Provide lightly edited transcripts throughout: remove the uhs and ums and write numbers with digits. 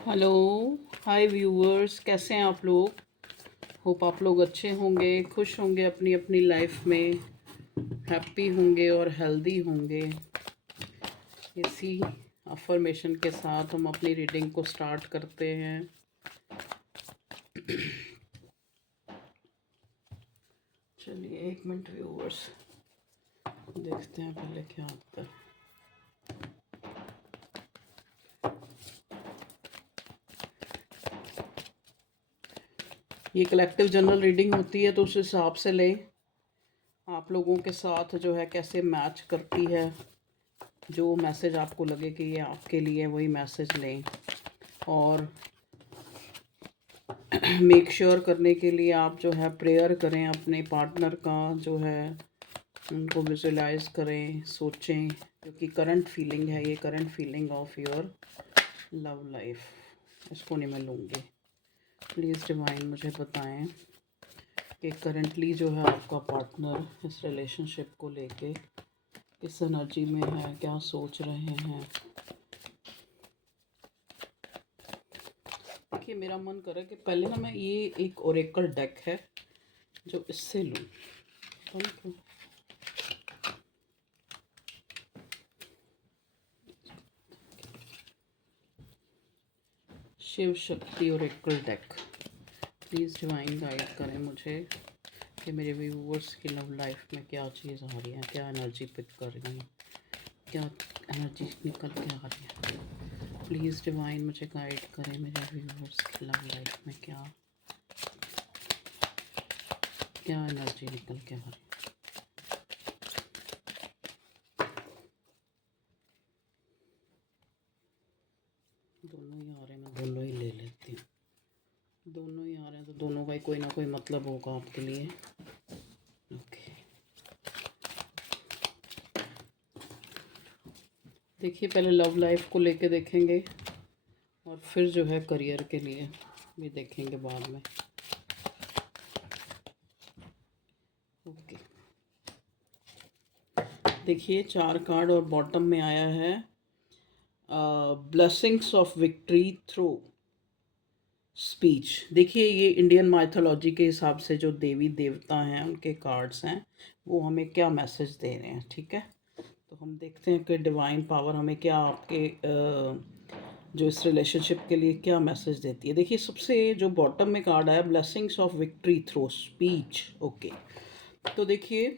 Hello. हाय viewers, कैसे हैं आप लोग? होप आप लोग अच्छे होंगे, खुश होंगे, अपनी अपनी लाइफ में हैप्पी होंगे और हेल्दी होंगे। इसी अफर्मेशन के साथ हम अपनी रीडिंग को स्टार्ट करते हैं। चलिए 1 मिनट व्यूअर्स, देखते हैं पहले क्या होता है। ये कलेक्टिव जनरल रीडिंग होती है तो उस हिसाब से लें। आप लोगों के साथ जो है कैसे मैच करती है, जो मैसेज आपको लगे कि ये आपके लिए वही मैसेज लें। और मेक श्योर करने के लिए आप जो है प्रेयर करें, अपने पार्टनर का जो है उनको विजुलाइज करें, सोचें, क्योंकि करंट फीलिंग है ये, current feeling of your love life. इसको नहीं मैं लूँगी। प्लीज़ डिवाइन मुझे बताएं कि करंटली जो है आपका पार्टनर इस रिलेशनशिप को लेके किस एनर्जी में है, क्या सोच रहे हैं। देखिए मेरा मन कर रहा है कि पहले ना मैं ये एक ओरेकल डेक है जो इससे लूँ। Thank you. Shiv Shakti oracle deck. Please divine guide करें मुझे कि मेरे व्यूवर्स की लव लाइफ में क्या चीज़ आ रही है, क्या एनर्जी पिक कर रही है, क्या एनर्जी निकल के आ रही है। प्लीज़ डिवाइन मुझे गाइड करें मेरे व्यूवर्स की लव लाइफ में क्या क्या एनर्जी निकल के आ रही है। दोनों ही आ रहे हैं, मैं दोनों ही ले लेती हूँ। दोनों ही आ रहे हैं तो दोनों का ही कोई ना कोई मतलब होगा आपके लिए। ओके, देखिए पहले लव लाइफ को लेके देखेंगे और फिर जो है करियर के लिए भी देखेंगे बाद में। ओके, देखिए 4 कार्ड और बॉटम में आया है blessings of victory through speech. देखिए ये इंडियन माइथोलॉजी के हिसाब से जो देवी देवता हैं उनके कार्ड्स हैं, वो हमें क्या मैसेज दे रहे हैं। ठीक है, तो हम देखते हैं कि डिवाइन पावर हमें क्या आपके जो इस रिलेशनशिप के लिए क्या मैसेज देती है। देखिए सबसे जो बॉटम में कार्ड आया blessings of victory through speech. Okay, तो देखिए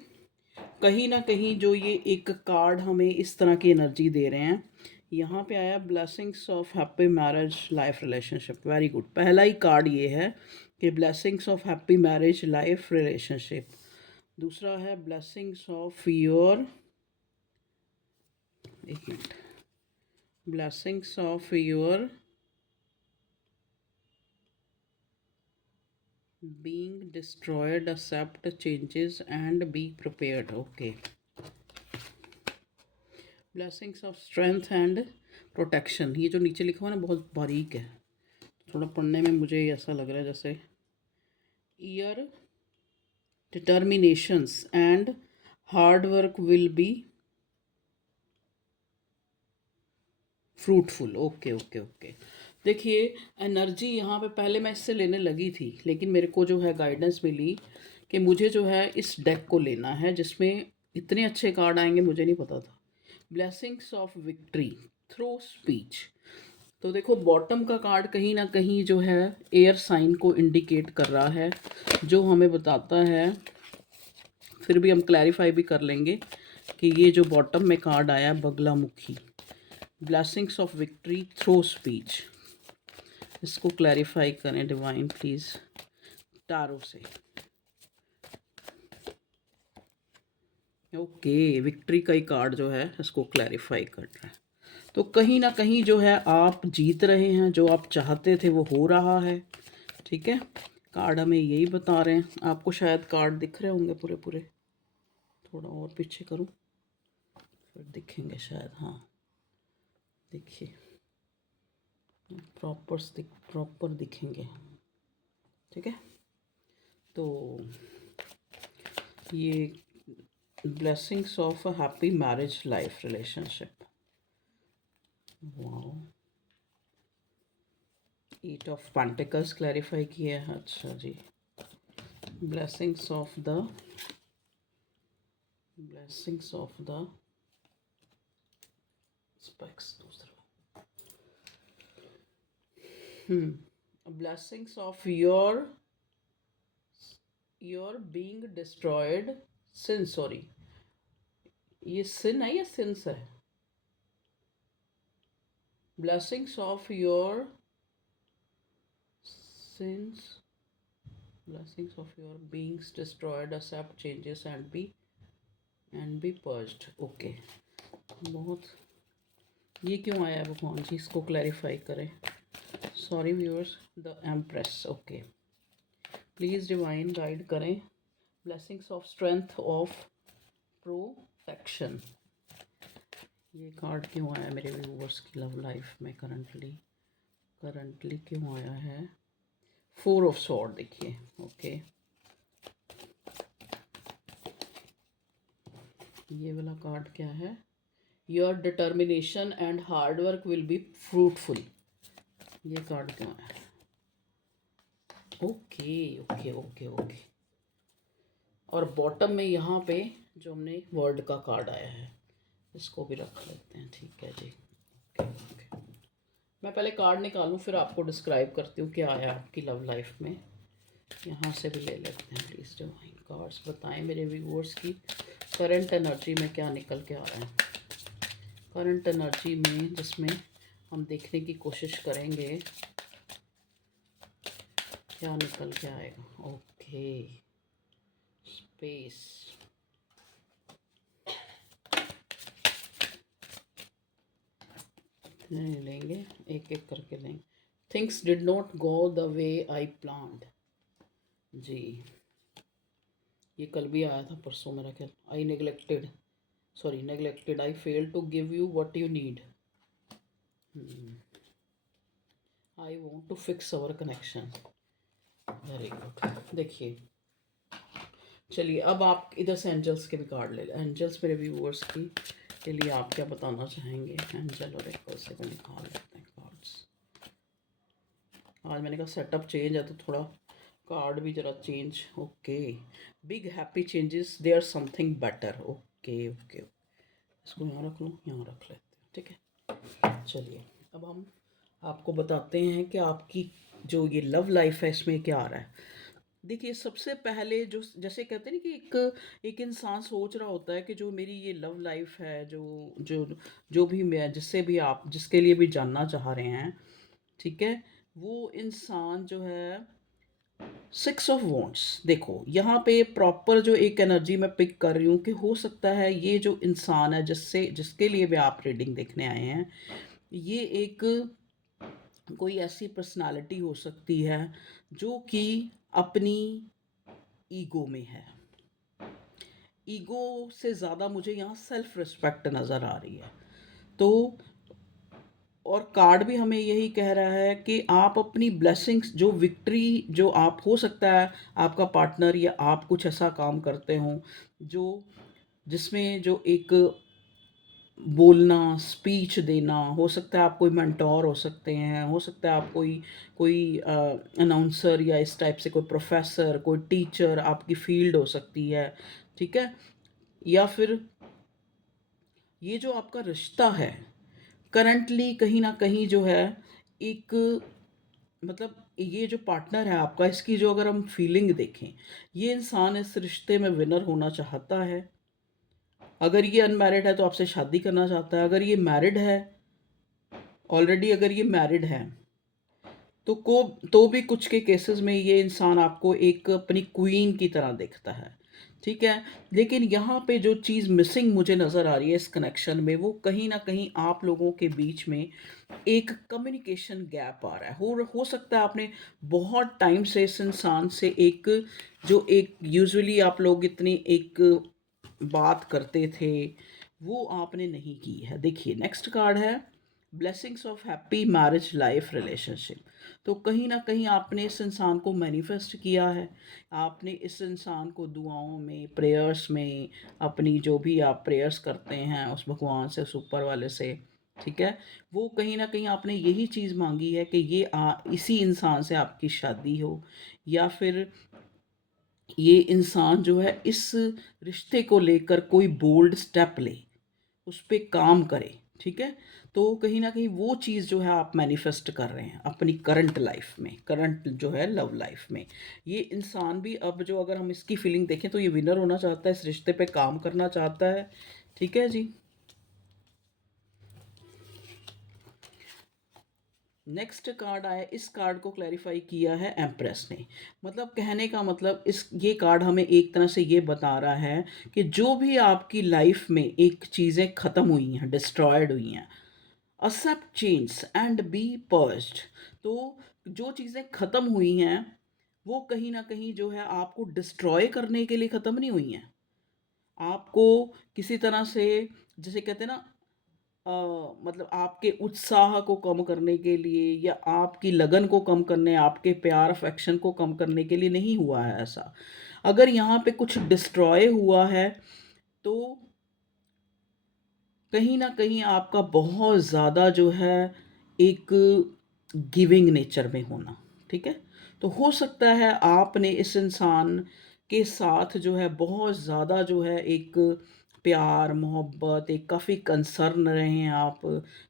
कहीं ना कहीं जो ये एक कार्ड हमें इस तरह की एनर्जी दे रहे हैं। यहाँ पे आया blessings of happy marriage life relationship. Very good, पहला ही कार्ड ये है कि blessings of happy marriage life relationship. दूसरा है ब्लेसिंग्स ऑफ योर, एक minute, blessings of your being destroyed, accept changes and be prepared. Okay, blessings of strength and protection. ये जो नीचे लिखा हुआ है ना बहुत बारीक है, थोड़ा पढ़ने में मुझे ऐसा लग रहा है जैसे year determinations and hard work will be fruitful. Okay okay okay, देखिए एनर्जी यहाँ पे पहले मैं इससे लेने लगी थी, लेकिन मेरे को जो है गाइडेंस मिली कि मुझे जो है इस डेक को लेना है जिसमें इतने अच्छे कार्ड आएंगे मुझे नहीं पता था। Blessings of victory through speech. तो देखो बॉटम का कार्ड कहीं ना कहीं जो है एयर साइन को इंडिकेट कर रहा है, जो हमें बताता है, फिर भी हम क्लैरिफाई भी कर लेंगे कि ये जो बॉटम में कार्ड आया Baglamukhi, blessings of victory through speech, इसको क्लैरिफाई करें डिवाइन प्लीज़ टारो से। ओके, विक्ट्री का ही कार्ड जो है इसको क्लैरिफाई कर रहा है। तो कहीं ना कहीं जो है आप जीत रहे हैं, जो आप चाहते थे वो हो रहा है। ठीक है, कार्ड हमें यही बता रहे हैं। आपको शायद कार्ड दिख रहे होंगे पूरे पूरे, थोड़ा और पीछे करूं फिर दिखेंगे शायद। हाँ देखिए, प्रॉपर दिखेंगे। ठीक है, तो ये blessings of a happy marriage life relationship. Wow, eight of pentacles clarify किया है, अच्छा जी। ब्लेसिंग्स ऑफ द स्पेक्स दूसरा, blessings of your being destroyed sin, sorry ये सिन है या सिंस है? Blessings of your sins, blessings of your beings destroyed, accept changes and be purged. Okay, बहुत ये क्यों आया भगवान जी, इसको क्लैरिफाई करें। Sorry viewers, the empress, okay, please divine guide करें। Blessings of strength of protection, ये कार्ड क्यों आया मेरे व्यूअर्स की लव लाइफ में करंटली क्यों आया है? 4 ऑफ स्वॉर्ड देखिए, ओके, ये वाला कार्ड क्या है? Your determination and hard work will be fruitful, ये कार्ड क्यों है? ओके ओके ओके ओके, और बॉटम में यहाँ पे जो हमने वर्ड का कार्ड आया है, इसको भी रख लेते हैं, ठीक है जी। ओके ओके, मैं पहले कार्ड निकालूं फिर आपको डिस्क्राइब करती हूँ क्या आया आपकी लव लाइफ में। यहाँ से भी ले लेते हैं, प्लीज़ डिवाइन कार्ड्स बताएं मेरे व्यूअर्स की करंट एनर्जी में क्या निकल के आ रहा है। करंट एनर्जी में जिसमें हम देखने की कोशिश करेंगे क्या निकल के आएगा। ओके, स्पेस, नहीं लेंगे, एक एक करके लेंगे। Things did not go the way I planned, जी ये कल भी आया था, परसों मेरा ख्याल। I neglected, I fail to give you what you need, I want to fix our connection, very good. देखिए, चलिए अब आप इधर से एंजल्स के भी कार्ड ले लें। एंजल्स मेरे व्यूअर्स की के लिए आप क्या बताना चाहेंगे? एंजल और एक से भी निकाल लेते हैं कार्ड्स। आज मैंने कहा सेटअप चेंज है तो थोड़ा कार्ड भी ज़रा change. Okay, big happy changes, there something better, okay okay, इसको यहाँ रख लूँ, यहाँ रख लेते हैं, ठीक है। चलिए अब हम आपको बताते हैं कि आपकी जो ये लव लाइफ है इसमें क्या आ रहा है। देखिए, सबसे पहले जो जैसे कहते हैं ना कि एक इंसान सोच रहा होता है कि जो मेरी ये लव लाइफ है, जो जो जो भी मैं जिससे भी आप जिसके लिए भी जानना चाह रहे हैं, ठीक है, वो इंसान जो है 6 ऑफ वॉन्ट्स, देखो यहाँ पे प्रॉपर जो एक एनर्जी मैं पिक कर रही हूँ कि हो सकता है ये जो इंसान है जिसके लिए भी आप रीडिंग देखने आए हैं, ये एक कोई ऐसी पर्सनालिटी हो सकती है जो कि अपनी ईगो में है। ईगो से ज़्यादा मुझे यहाँ सेल्फ रिस्पेक्ट नज़र आ रही है। तो और कार्ड भी हमें यही कह रहा है कि आप अपनी ब्लेसिंग्स, जो विक्ट्री जो आप, हो सकता है आपका पार्टनर या आप कुछ ऐसा काम करते हो जो जिसमें जो एक बोलना, स्पीच देना, हो सकता है आप कोई मेंटोर हो सकते हैं, हो सकता है आप कोई कोई अनाउंसर या इस टाइप से कोई प्रोफेसर, कोई टीचर आपकी फील्ड हो सकती है, ठीक है। या फिर ये जो आपका रिश्ता है करंटली कहीं ना कहीं जो है एक, मतलब ये जो पार्टनर है आपका, इसकी जो अगर हम फीलिंग देखें, ये इंसान इस रिश्ते में विनर होना चाहता है। अगर ये अनमैरिड है तो आपसे शादी करना चाहता है। अगर ये मैरिड है ऑलरेडी, अगर ये मैरिड है तो भी कुछ के केसेस में ये इंसान आपको एक अपनी क्वीन की तरह देखता है, ठीक है। लेकिन यहाँ पे जो चीज़ मिसिंग मुझे नज़र आ रही है इस कनेक्शन में, वो कहीं ना कहीं आप लोगों के बीच में एक कम्युनिकेशन गैप आ रहा है। हो सकता है आपने बहुत टाइम से इस इंसान से एक, जो एक यूजुअली आप लोग इतनी एक बात करते थे, वो आपने नहीं की है। देखिए नेक्स्ट कार्ड है blessings of happy marriage life relationship. तो कहीं ना कहीं आपने इस इंसान को मैनिफेस्ट किया है, आपने इस इंसान को दुआओं में, प्रेयर्स में, अपनी जो भी आप प्रेयर्स करते हैं उस भगवान से, उस ऊपर वाले से, ठीक है? वो कहीं न कहीं आपने यही चीज़ माँगी है कि ये इसी इंसान से आपकी शादी हो, या फिर ये इंसान जो है इस रिश्ते को लेकर कोई बोल्ड स्टेप ले, उस पे काम करे, ठीक है? तो कहीं न कहीं वो चीज़ जो है आप मैनिफेस्ट कर रहे हैं अपनी करंट लाइफ़ में, करंट जो है लव लाइफ़ में। ये इंसान भी अब जो अगर हम इसकी फीलिंग देखें तो ये विनर होना चाहता है, इस रिश्ते पे काम करना चाहता है, ठीक है जी? नेक्स्ट कार्ड आया, इस कार्ड को क्लैरिफाई किया है एम्प्रेस ने। मतलब कहने का मतलब इस ये कार्ड हमें एक तरह से ये बता रहा है कि जो भी आपकी लाइफ में एक चीज़ें ख़त्म हुई हैं, डिस्ट्रॉयड हुई हैं, accept change and be pursed. तो जो चीज़ें ख़त्म हुई हैं वो कहीं ना कहीं जो है आपको डिस्ट्रॉय करने के लिए ख़त्म नहीं हुई हैं, आपको किसी तरह से, जैसे कहते हैं ना, अ, मतलब आपके उत्साह को कम करने के लिए या आपकी लगन को कम करने, आपके प्यार अफेक्शन को कम करने के लिए नहीं हुआ है ऐसा। अगर यहाँ पे कुछ डिस्ट्रॉय हुआ है तो कहीं न कहीं आपका बहुत ज़्यादा जो है एक गिविंग नेचर में होना, ठीक है? तो हो सकता है आपने इस इंसान के साथ जो है बहुत ज़्यादा जो है एक प्यार, मोहब्बत, एक काफ़ी कंसर्न रहे हैं आप,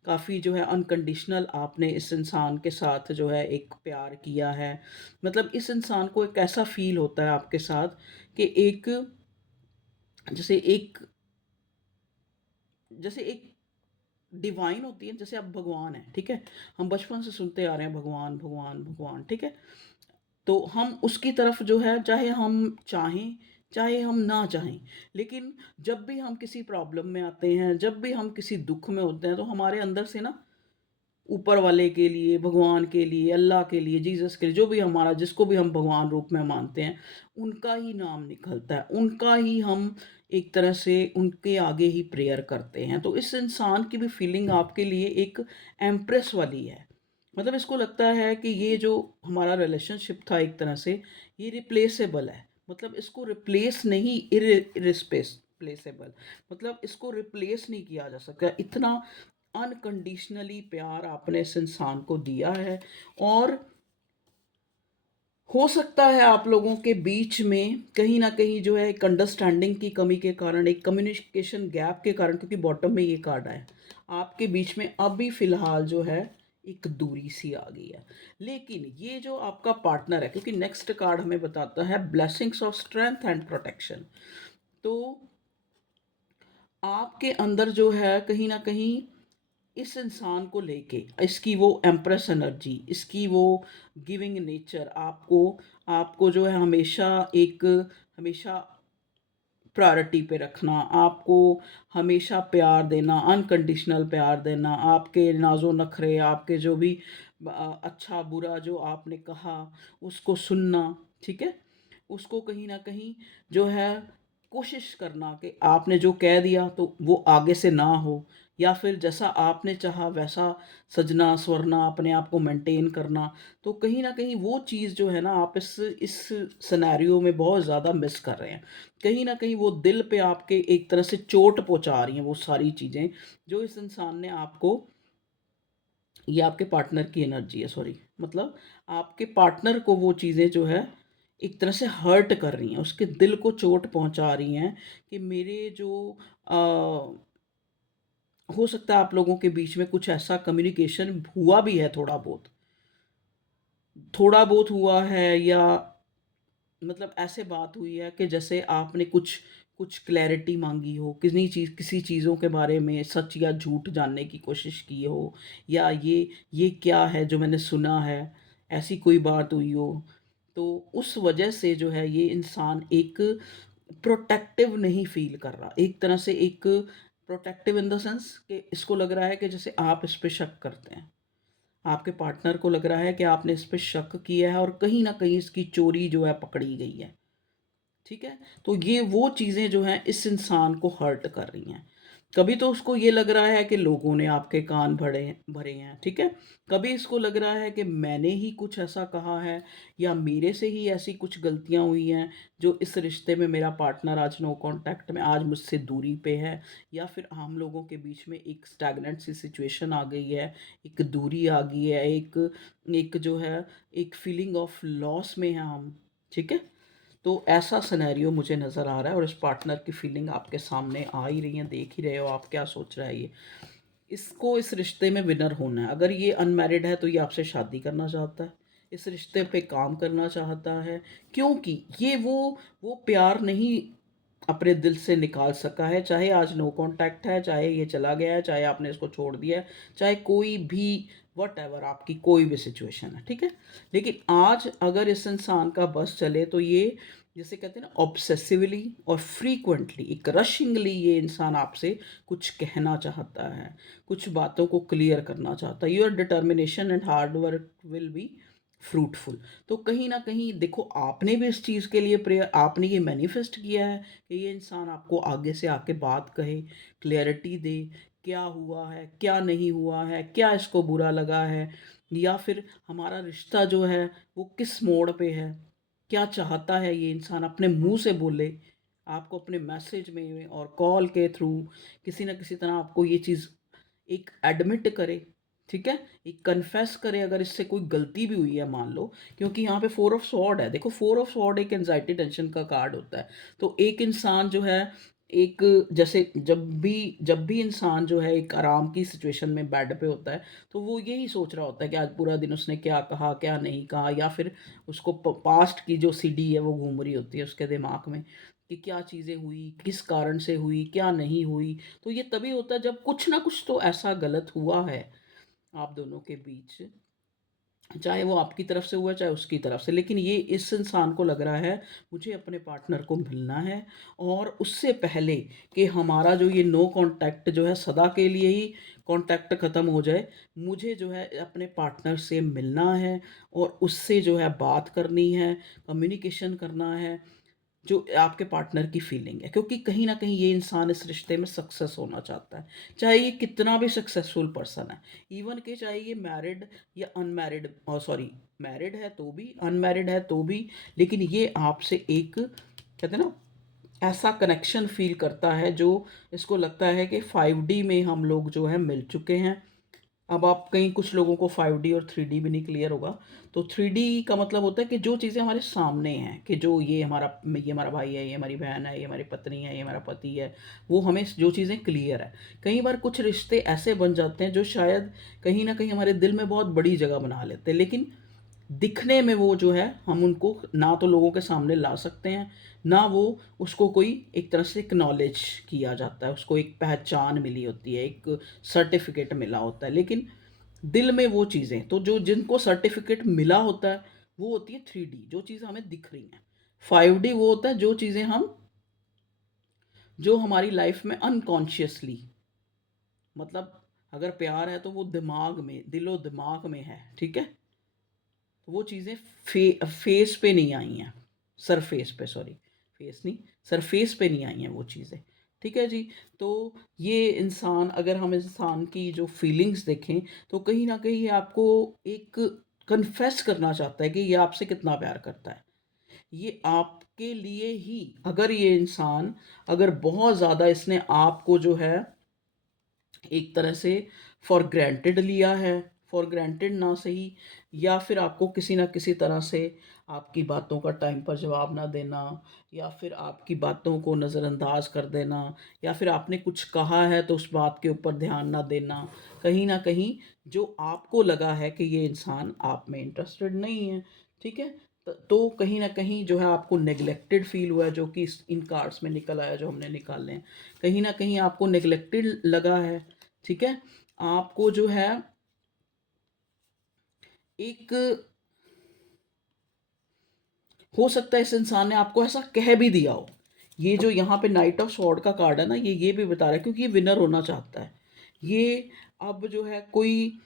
काफ़ी जो है अनकंडीशनल आपने इस इंसान के साथ जो है एक प्यार किया है। मतलब इस इंसान को एक ऐसा फ़ील होता है आपके साथ कि एक, जैसे एक जैसे एक डिवाइन होती है, जैसे अब भगवान है, ठीक है? हम बचपन से सुनते आ रहे हैं भगवान, भगवान, भगवान, ठीक है? तो हम उसकी तरफ जो है, चाहे हम चाहें, चाहे हम ना चाहें, लेकिन जब भी हम किसी प्रॉब्लम में आते हैं, जब भी हम किसी दुःख में होते हैं, तो हमारे अंदर से ना ऊपर वाले के लिए, भगवान के लिए, अल्लाह के लिए, जीसस के लिए, जो भी हमारा, जिसको भी हम भगवान रूप में मानते हैं, उनका ही नाम निकलता है, उनका ही हम एक तरह से उनके आगे ही प्रेयर करते हैं। तो इस इंसान की भी फीलिंग आपके लिए एक एम्प्रेस वाली है। मतलब इसको लगता है कि ये जो हमारा रिलेशनशिप था एक तरह से, ये रिप्लेसेबल है। मतलब इसको रिप्लेस नहीं, इर्रिप्लेसेबल, मतलब इसको रिप्लेस नहीं किया जा सकता। इतना अनकंडीशनली प्यार आपने इस इंसान को दिया है। और हो सकता है आप लोगों के बीच में कहीं न कहीं जो है एक अंडरस्टैंडिंग की कमी के कारण, एक कम्युनिकेशन गैप के कारण, क्योंकि बॉटम में ये कार्ड आया, आपके बीच में अभी फ़िलहाल जो है एक दूरी सी आ गई है। लेकिन ये जो आपका पार्टनर है, क्योंकि नेक्स्ट कार्ड हमें बताता है blessings of strength and protection. तो आपके अंदर जो है कहीं न कहीं इस इंसान को लेके इसकी वो एम्प्रेस एनर्जी, इसकी वो गिविंग नेचर, आपको आपको जो है हमेशा एक, हमेशा प्रायोरिटी पे रखना, आपको हमेशा प्यार देना, अनकंडीशनल प्यार देना, आपके नाज़ो नखरे, आपके जो भी अच्छा बुरा जो आपने कहा उसको सुनना, ठीक है? उसको कहीं न कहीं जो है कोशिश करना कि आपने जो कह दिया तो वो आगे से ना हो, या फिर जैसा आपने चाहा वैसा सजना संवरना, अपने आप को मेंटेन करना। तो कहीं न कहीं वो चीज़ जो है ना, आप इस सिनेरियो में बहुत ज़्यादा मिस कर रहे हैं। कहीं न कहीं वो दिल पे आपके एक तरह से चोट पहुँचा रही हैं वो सारी चीज़ें, जो इस इंसान ने आपको, ये आपके पार्टनर की एनर्जी है, सॉरी, मतलब आपके पार्टनर को वो चीज़ें जो है एक तरह से हर्ट कर रही हैं, उसके दिल को चोट पहुँचा रही हैं कि मेरे जो अ, हो सकता है आप लोगों के बीच में कुछ ऐसा कम्युनिकेशन हुआ भी है, थोड़ा बहुत हुआ है, या मतलब ऐसे बात हुई है कि जैसे आपने कुछ कुछ क्लैरिटी मांगी हो, किसी चीज़ों के बारे में सच या झूठ जानने की कोशिश की हो, या ये क्या है जो मैंने सुना है, ऐसी कोई बात हुई हो। तो उस वजह से जो है ये इंसान एक प्रोटेक्टिव नहीं फील कर रहा, एक तरह से एक प्रोटेक्टिव इन द सेंस कि इसको लग रहा है कि जैसे आप इस पे शक करते हैं, आपके पार्टनर को लग रहा है कि आपने इस पे शक किया है और कहीं न कहीं इसकी चोरी जो है पकड़ी गई है। ठीक है? तो ये वो चीज़ें जो हैं इस इंसान को हर्ट कर रही हैं। कभी तो उसको ये लग रहा है कि लोगों ने आपके कान भरे भरे हैं, ठीक है? कभी इसको लग रहा है कि मैंने ही कुछ ऐसा कहा है या मेरे से ही ऐसी कुछ गलतियाँ हुई हैं, जो इस रिश्ते में मेरा पार्टनर आज नो कॉन्टैक्ट में, आज मुझसे दूरी पे है, या फिर हम लोगों के बीच में एक स्टैग्नेंट सी सिचुएशन आ गई है, एक दूरी आ गई है, एक एक जो है, एक फीलिंग ऑफ लॉस में हैं हम, ठीक है? तो ऐसा सिनेरियो मुझे नज़र आ रहा है और इस पार्टनर की फीलिंग आपके सामने आ ही रही है, देख ही रहे हो आप क्या सोच रहा है ये। इसको इस रिश्ते में विनर होना है। अगर ये अनमैरिड है तो ये आपसे शादी करना चाहता है, इस रिश्ते पे काम करना चाहता है, क्योंकि ये वो प्यार नहीं अपने दिल से निकाल सका है, चाहे आज नो कांटेक्ट है, चाहे ये चला गया है, चाहे आपने इसको छोड़ दिया है, चाहे कोई भी वट आपकी कोई भी सिचुएशन है, ठीक है? लेकिन आज अगर इस इंसान का बस चले तो ये, जिसे कहते हैं ना, ऑब्सेसिवली और फ्रीक्वेंटली, एक रशिंगली ये इंसान आपसे कुछ कहना चाहता है, कुछ बातों को क्लियर करना चाहता है। Your determination and hard work will be fruitful. तो कहीं ना कहीं देखो, आपने भी इस चीज़ के लिए प्रेयर, आपने ये मैनिफेस्ट किया है कि ये इंसान आपको आगे से आके बात कहे, क्लैरिटी दे, क्या हुआ है, क्या नहीं हुआ है, क्या इसको बुरा लगा है, या फिर हमारा रिश्ता जो है वो किस मोड़ पे है, क्या चाहता है ये इंसान अपने मुंह से बोले, आपको अपने मैसेज में और कॉल के थ्रू किसी ना किसी तरह आपको ये चीज़ एक एडमिट करे, ठीक है? एक कन्फेस करे अगर इससे कोई गलती भी हुई है, मान लो, क्योंकि यहाँ पे फोर ऑफ सॉर्ड है। देखो, फोर ऑफ सॉर्ड एक एंजाइटी टेंशन का कार्ड होता है। तो एक इंसान जो है, एक, जैसे जब भी इंसान जो है एक आराम की सिचुएशन में बेड पे होता है, तो वो यही सोच रहा होता है कि आज पूरा दिन उसने क्या कहा, क्या नहीं कहा, या फिर उसको पास्ट की जो सीडी है वो घूम रही होती है उसके दिमाग में, कि क्या चीज़ें हुई, किस कारण से हुई, क्या नहीं हुई। तो ये तभी होता है जब कुछ ना कुछ तो ऐसा गलत हुआ है आप दोनों के बीच, चाहे वो आपकी तरफ से हुआ, चाहे उसकी तरफ से। लेकिन ये इस इंसान को लग रहा है मुझे अपने पार्टनर को मिलना है, और उससे पहले कि हमारा जो ये नो कांटेक्ट जो है सदा के लिए ही कांटेक्ट ख़त्म हो जाए, मुझे जो है अपने पार्टनर से मिलना है और उससे जो है बात करनी है, कम्युनिकेशन करना है, जो आपके पार्टनर की फीलिंग है, क्योंकि कहीं ना कहीं ये इंसान इस रिश्ते में सक्सेस होना चाहता है, चाहे ये कितना भी सक्सेसफुल पर्सन है। इवन के चाहे ये मैरिड या अनमैरिड, और सॉरी, मैरिड है तो भी, अनमैरिड है तो भी, लेकिन ये आपसे एक, कहते हैं ना, ऐसा कनेक्शन फील करता है जो इसको लगता है कि 5D में हम लोग जो है मिल चुके हैं। अब आप कहीं, कुछ लोगों को 5D और 3D भी नहीं क्लियर होगा। तो 3D का मतलब होता है कि जो चीज़ें हमारे सामने हैं, कि जो ये हमारा भाई है, ये हमारी बहन है, ये हमारी पत्नी है, ये हमारा पति है, वो हमें जो चीज़ें क्लियर है। कई बार कुछ रिश्ते ऐसे बन जाते हैं जो शायद कहीं ना कहीं हमारे दिल में बहुत बड़ी जगह बना लेते हैं, लेकिन दिखने में वो जो है, हम उनको ना तो लोगों के सामने ला सकते हैं, ना वो, उसको कोई एक तरह से एक्नॉलेज किया जाता है, उसको एक पहचान मिली होती है, एक सर्टिफिकेट मिला होता है। लेकिन दिल में वो चीज़ें, तो जो जिनको सर्टिफिकेट मिला होता है वो होती है 3D, जो चीज़ हमें दिख रही हैं। 5D वो होता है जो चीज़ें हम, जो हमारी लाइफ में अनकॉन्शियसली, मतलब अगर प्यार है तो वो दिमाग में, दिलो दिमाग में है, ठीक है? तो वो चीज़ें फेस पे नहीं आई हैं, सरफेस पे, सॉरी, फेस नहीं, सरफेस पे नहीं आई हैं वो चीज़ें, ठीक है जी? तो ये इंसान, अगर हम इंसान की जो फीलिंग्स देखें, तो कहीं ना कहीं ये आपको एक कन्फेस करना चाहता है कि ये आपसे कितना प्यार करता है। ये आपके लिए ही, अगर ये इंसान, अगर बहुत ज़्यादा इसने आपको जो है एक तरह से फॉर ग्रांटेड लिया है, फॉर ग्रांटेड ना सही, या फिर आपको किसी ना किसी तरह से आपकी बातों का टाइम पर जवाब ना देना, या फिर आपकी बातों को नज़रअंदाज कर देना, या फिर आपने कुछ कहा है तो उस बात के ऊपर ध्यान ना देना, कहीं ना कहीं जो आपको लगा है कि ये इंसान आप में इंटरेस्टेड नहीं है, ठीक है? तो कहीं ना कहीं जो है आपको नेग्लेक्टेड फील हुआ है, जो कि इन कार्ड्स में निकल आया जो हमने निकाले हैं। कहीं ना कहीं आपको नेग्लेक्टेड लगा है, ठीक है? आपको जो है एक, हो सकता है इस इंसान ने आपको ऐसा कह भी दिया हो। ये जो यहाँ पे नाइट ऑफ स्वॉर्ड का कार्ड है ना, ये भी बता रहा है, क्योंकि ये विनर होना चाहता है। ये अब जो है कोई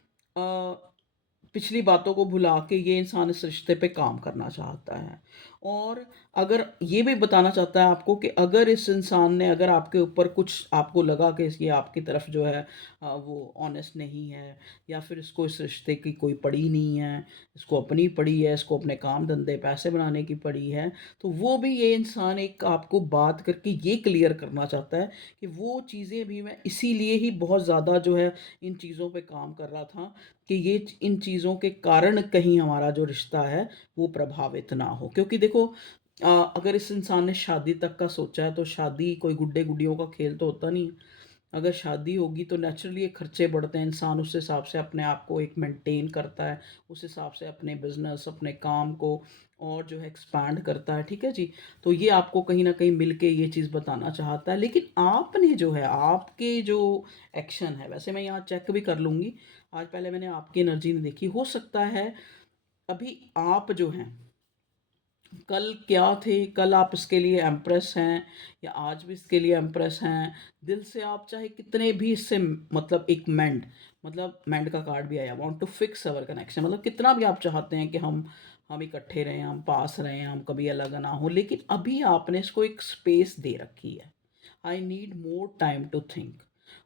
पिछली बातों को भुला के ये इंसान इस रिश्ते पे काम करना चाहता है। और अगर ये भी बताना चाहता है आपको कि अगर इस इंसान ने अगर आपके ऊपर कुछ आपको लगा कि ये आपकी तरफ जो है वो ऑनेस्ट नहीं है, या फिर इसको इस रिश्ते की कोई पड़ी नहीं है, इसको अपनी पड़ी है, इसको अपने काम धंधे पैसे बनाने की पड़ी है, तो वो भी ये इंसान एक आपको बात करके ये क्लियर करना चाहता है कि वो चीज़ें भी मैं इसीलिए ही बहुत ज़्यादा जो है इन चीज़ों पे काम कर रहा था कि इन चीज़ों के कारण कहीं हमारा जो रिश्ता है वो प्रभावित ना हो। क्योंकि देखो अगर इस इंसान ने शादी तक का सोचा है तो शादी कोई गुड्डे-गुडियों का खेल तो होता नहीं है। अगर शादी होगी तो नेचुरली ये खर्चे बढ़ते हैं, इंसान उस हिसाब से अपने आप को एक मेंटेन करता है, उस हिसाब से अपने बिज़नेस, अपने काम को और जो है एक्सपैंड करता है, ठीक है जी? तो ये आपको कहीं न कहीं मिल के ये चीज़ बताना चाहता है। लेकिन आपने जो है, आपके जो एक्शन है, वैसे मैं यहाँ चेक भी कर लूँगी, आज पहले मैंने आपकी एनर्जी नहीं देखी, हो सकता है अभी आप जो हैं कल क्या थे, कल आप इसके लिए एम्प्रेस हैं या आज भी इसके लिए एम्प्रेस हैं, दिल से आप चाहे कितने भी इससे मतलब एक मेंड का कार्ड भी आया, want to fix our connection, मतलब कितना भी आप चाहते हैं कि हम इकट्ठे रहें, हम पास रहें, हम कभी अलग ना हो, लेकिन अभी आपने इसको एक स्पेस दे रखी है। I need more time to think.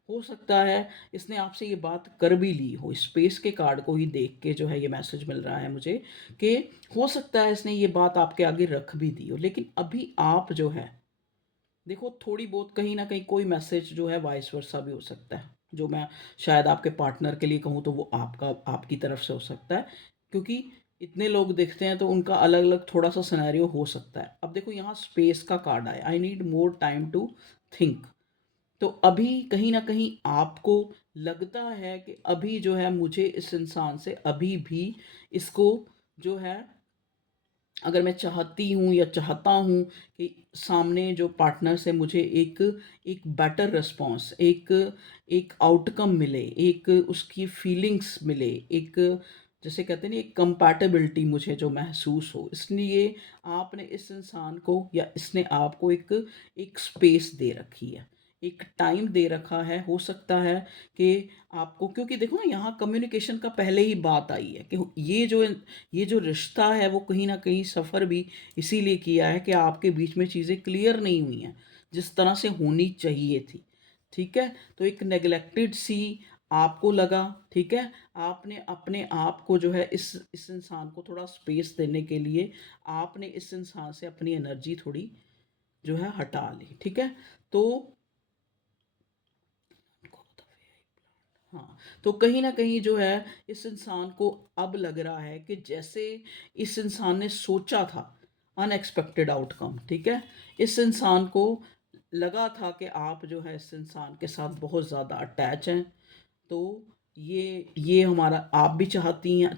हो सकता है इसने आपसे ये बात कर भी ली हो, स्पेस के कार्ड को ही देख के जो है ये मैसेज मिल रहा है मुझे कि हो सकता है इसने ये बात आपके आगे रख भी दी हो, लेकिन अभी आप जो है देखो थोड़ी बहुत कहीं ना कहीं कोई मैसेज जो है वाइस वर्सा भी हो सकता है, जो मैं शायद आपके पार्टनर के लिए कहूँ तो वो आपका आपकी तरफ से हो सकता है, क्योंकि इतने लोग देखते हैं तो उनका अलग अलग थोड़ा सा सिनेरियो हो सकता है। अब देखो यहाँ स्पेस का कार्ड आया, I need more time to think. तो अभी कहीं न कहीं आपको लगता है कि अभी जो है मुझे इस इंसान से अभी भी इसको जो है अगर मैं चाहती हूँ या चाहता हूँ कि सामने जो पार्टनर से मुझे एक एक बेटर रिस्पॉन्स, एक एक आउटकम मिले, एक उसकी फीलिंग्स मिले, एक जिसे कहते हैं ना एक कंपैटिबिलिटी मुझे जो महसूस हो, इसलिए आपने इस इंसान को या इसने आपको एक एक स्पेस दे रखी है, एक टाइम दे रखा है। हो सकता है कि आपको, क्योंकि देखो ना यहाँ कम्युनिकेशन का पहले ही बात आई है कि ये जो रिश्ता है वो कहीं न कहीं सफ़र भी इसीलिए किया है कि आपके बीच में चीज़ें क्लियर नहीं हुई हैं, जिस तरह से होनी चाहिए थी, ठीक है? तो एक नेग्लेक्टेड सी आपको लगा, ठीक है? आपने अपने आप को जो है इस इंसान को थोड़ा स्पेस देने के लिए आपने इस इंसान से अपनी एनर्जी थोड़ी जो है हटा ली, ठीक है? तो हाँ, तो कहीं न कहीं जो है इस इंसान को अब लग रहा है कि जैसे इस इंसान ने सोचा था, अनएक्सपेक्टेड आउटकम, ठीक है? इस इंसान को लगा था कि आप जो है इस इंसान के साथ बहुत ज़्यादा अटैच हैं, तो ये हमारा आप भी चाहती हैं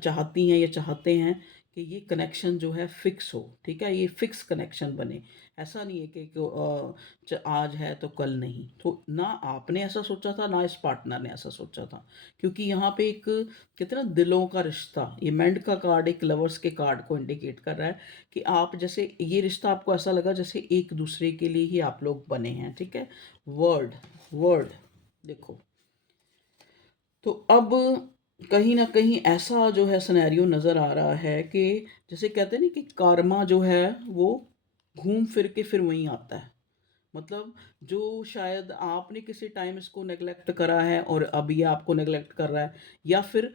या चाहते हैं कि ये कनेक्शन जो है फिक्स हो, ठीक है? ये फिक्स कनेक्शन बने। ऐसा नहीं है कि आज है तो कल नहीं। तो ना आपने ऐसा सोचा था, ना इस पार्टनर ने ऐसा सोचा था। क्योंकि यहाँ पे एक कहते हैं ना दिलों का रिश्ता, ये मेंड का कार्ड एक लवर्स के कार्ड को इंडिकेट कर रहा है कि आप जैसे ये रिश्ता आपको ऐसा लगा जैसे एक दूसरे के लिए ही आप लोग बने हैं, ठीक है? वर्ड वर्ड देखो, तो अब कहीं न कहीं ऐसा जो है सिनेरियो नज़र आ रहा है कि जैसे कहते हैं ना कि कर्मा जो है वो घूम फिर के फिर वहीं आता है। मतलब जो शायद आपने किसी टाइम इसको नेग्लेक्ट करा है और अब ये आपको नेग्लेक्ट कर रहा है, या फिर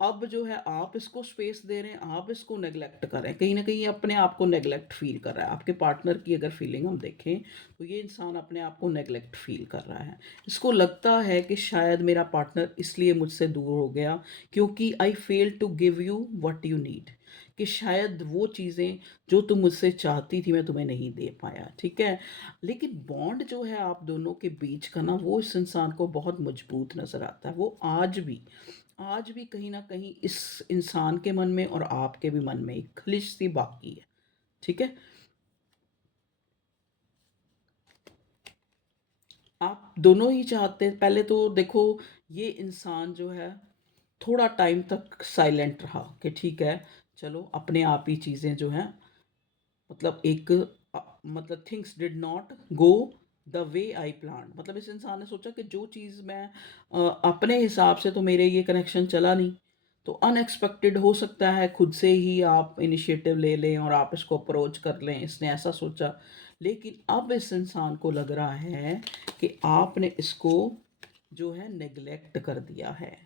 अब जो है आप इसको स्पेस दे रहे हैं, आप इसको नेग्लेक्ट कर रहे हैं। कहीं न कहीं ये अपने आप को नेग्लेक्ट फ़ील कर रहा है। आपके पार्टनर की अगर फीलिंग हम देखें, तो ये इंसान अपने आप को नेग्लेक्ट फ़ील कर रहा है। इसको लगता है कि शायद मेरा पार्टनर इसलिए मुझसे दूर हो गया क्योंकि I fail to give you what you need, कि शायद वो चीज़ें जो तुम मुझसे चाहती थी मैं तुम्हें नहीं दे पाया, ठीक है? लेकिन बॉन्ड जो है आप दोनों के बीच का ना वो इस इंसान को बहुत मज़बूत नज़र आता है। वो आज भी कहीं न कहीं इस इंसान के मन में और आपके भी मन में एक खलिश-सी बाकी है, ठीक है? आप दोनों ही चाहते हैं, पहले तो देखो ये इंसान जो है थोड़ा टाइम तक साइलेंट रहा कि ठीक है, चलो अपने आप ही चीज़ें जो हैं मतलब एक मतलब things did not go the way I planned, मतलब इस इंसान ने सोचा कि जो चीज़ मैं अपने हिसाब से तो मेरे ये कनेक्शन चला नहीं, तो अनएक्सपेक्टेड हो सकता है खुद से ही आप इनिशिएटिव ले लें और आप इसको अप्रोच कर लें, इसने ऐसा सोचा। लेकिन अब इस इंसान को लग रहा है कि आपने इसको जो है नेग्लेक्ट कर दिया है।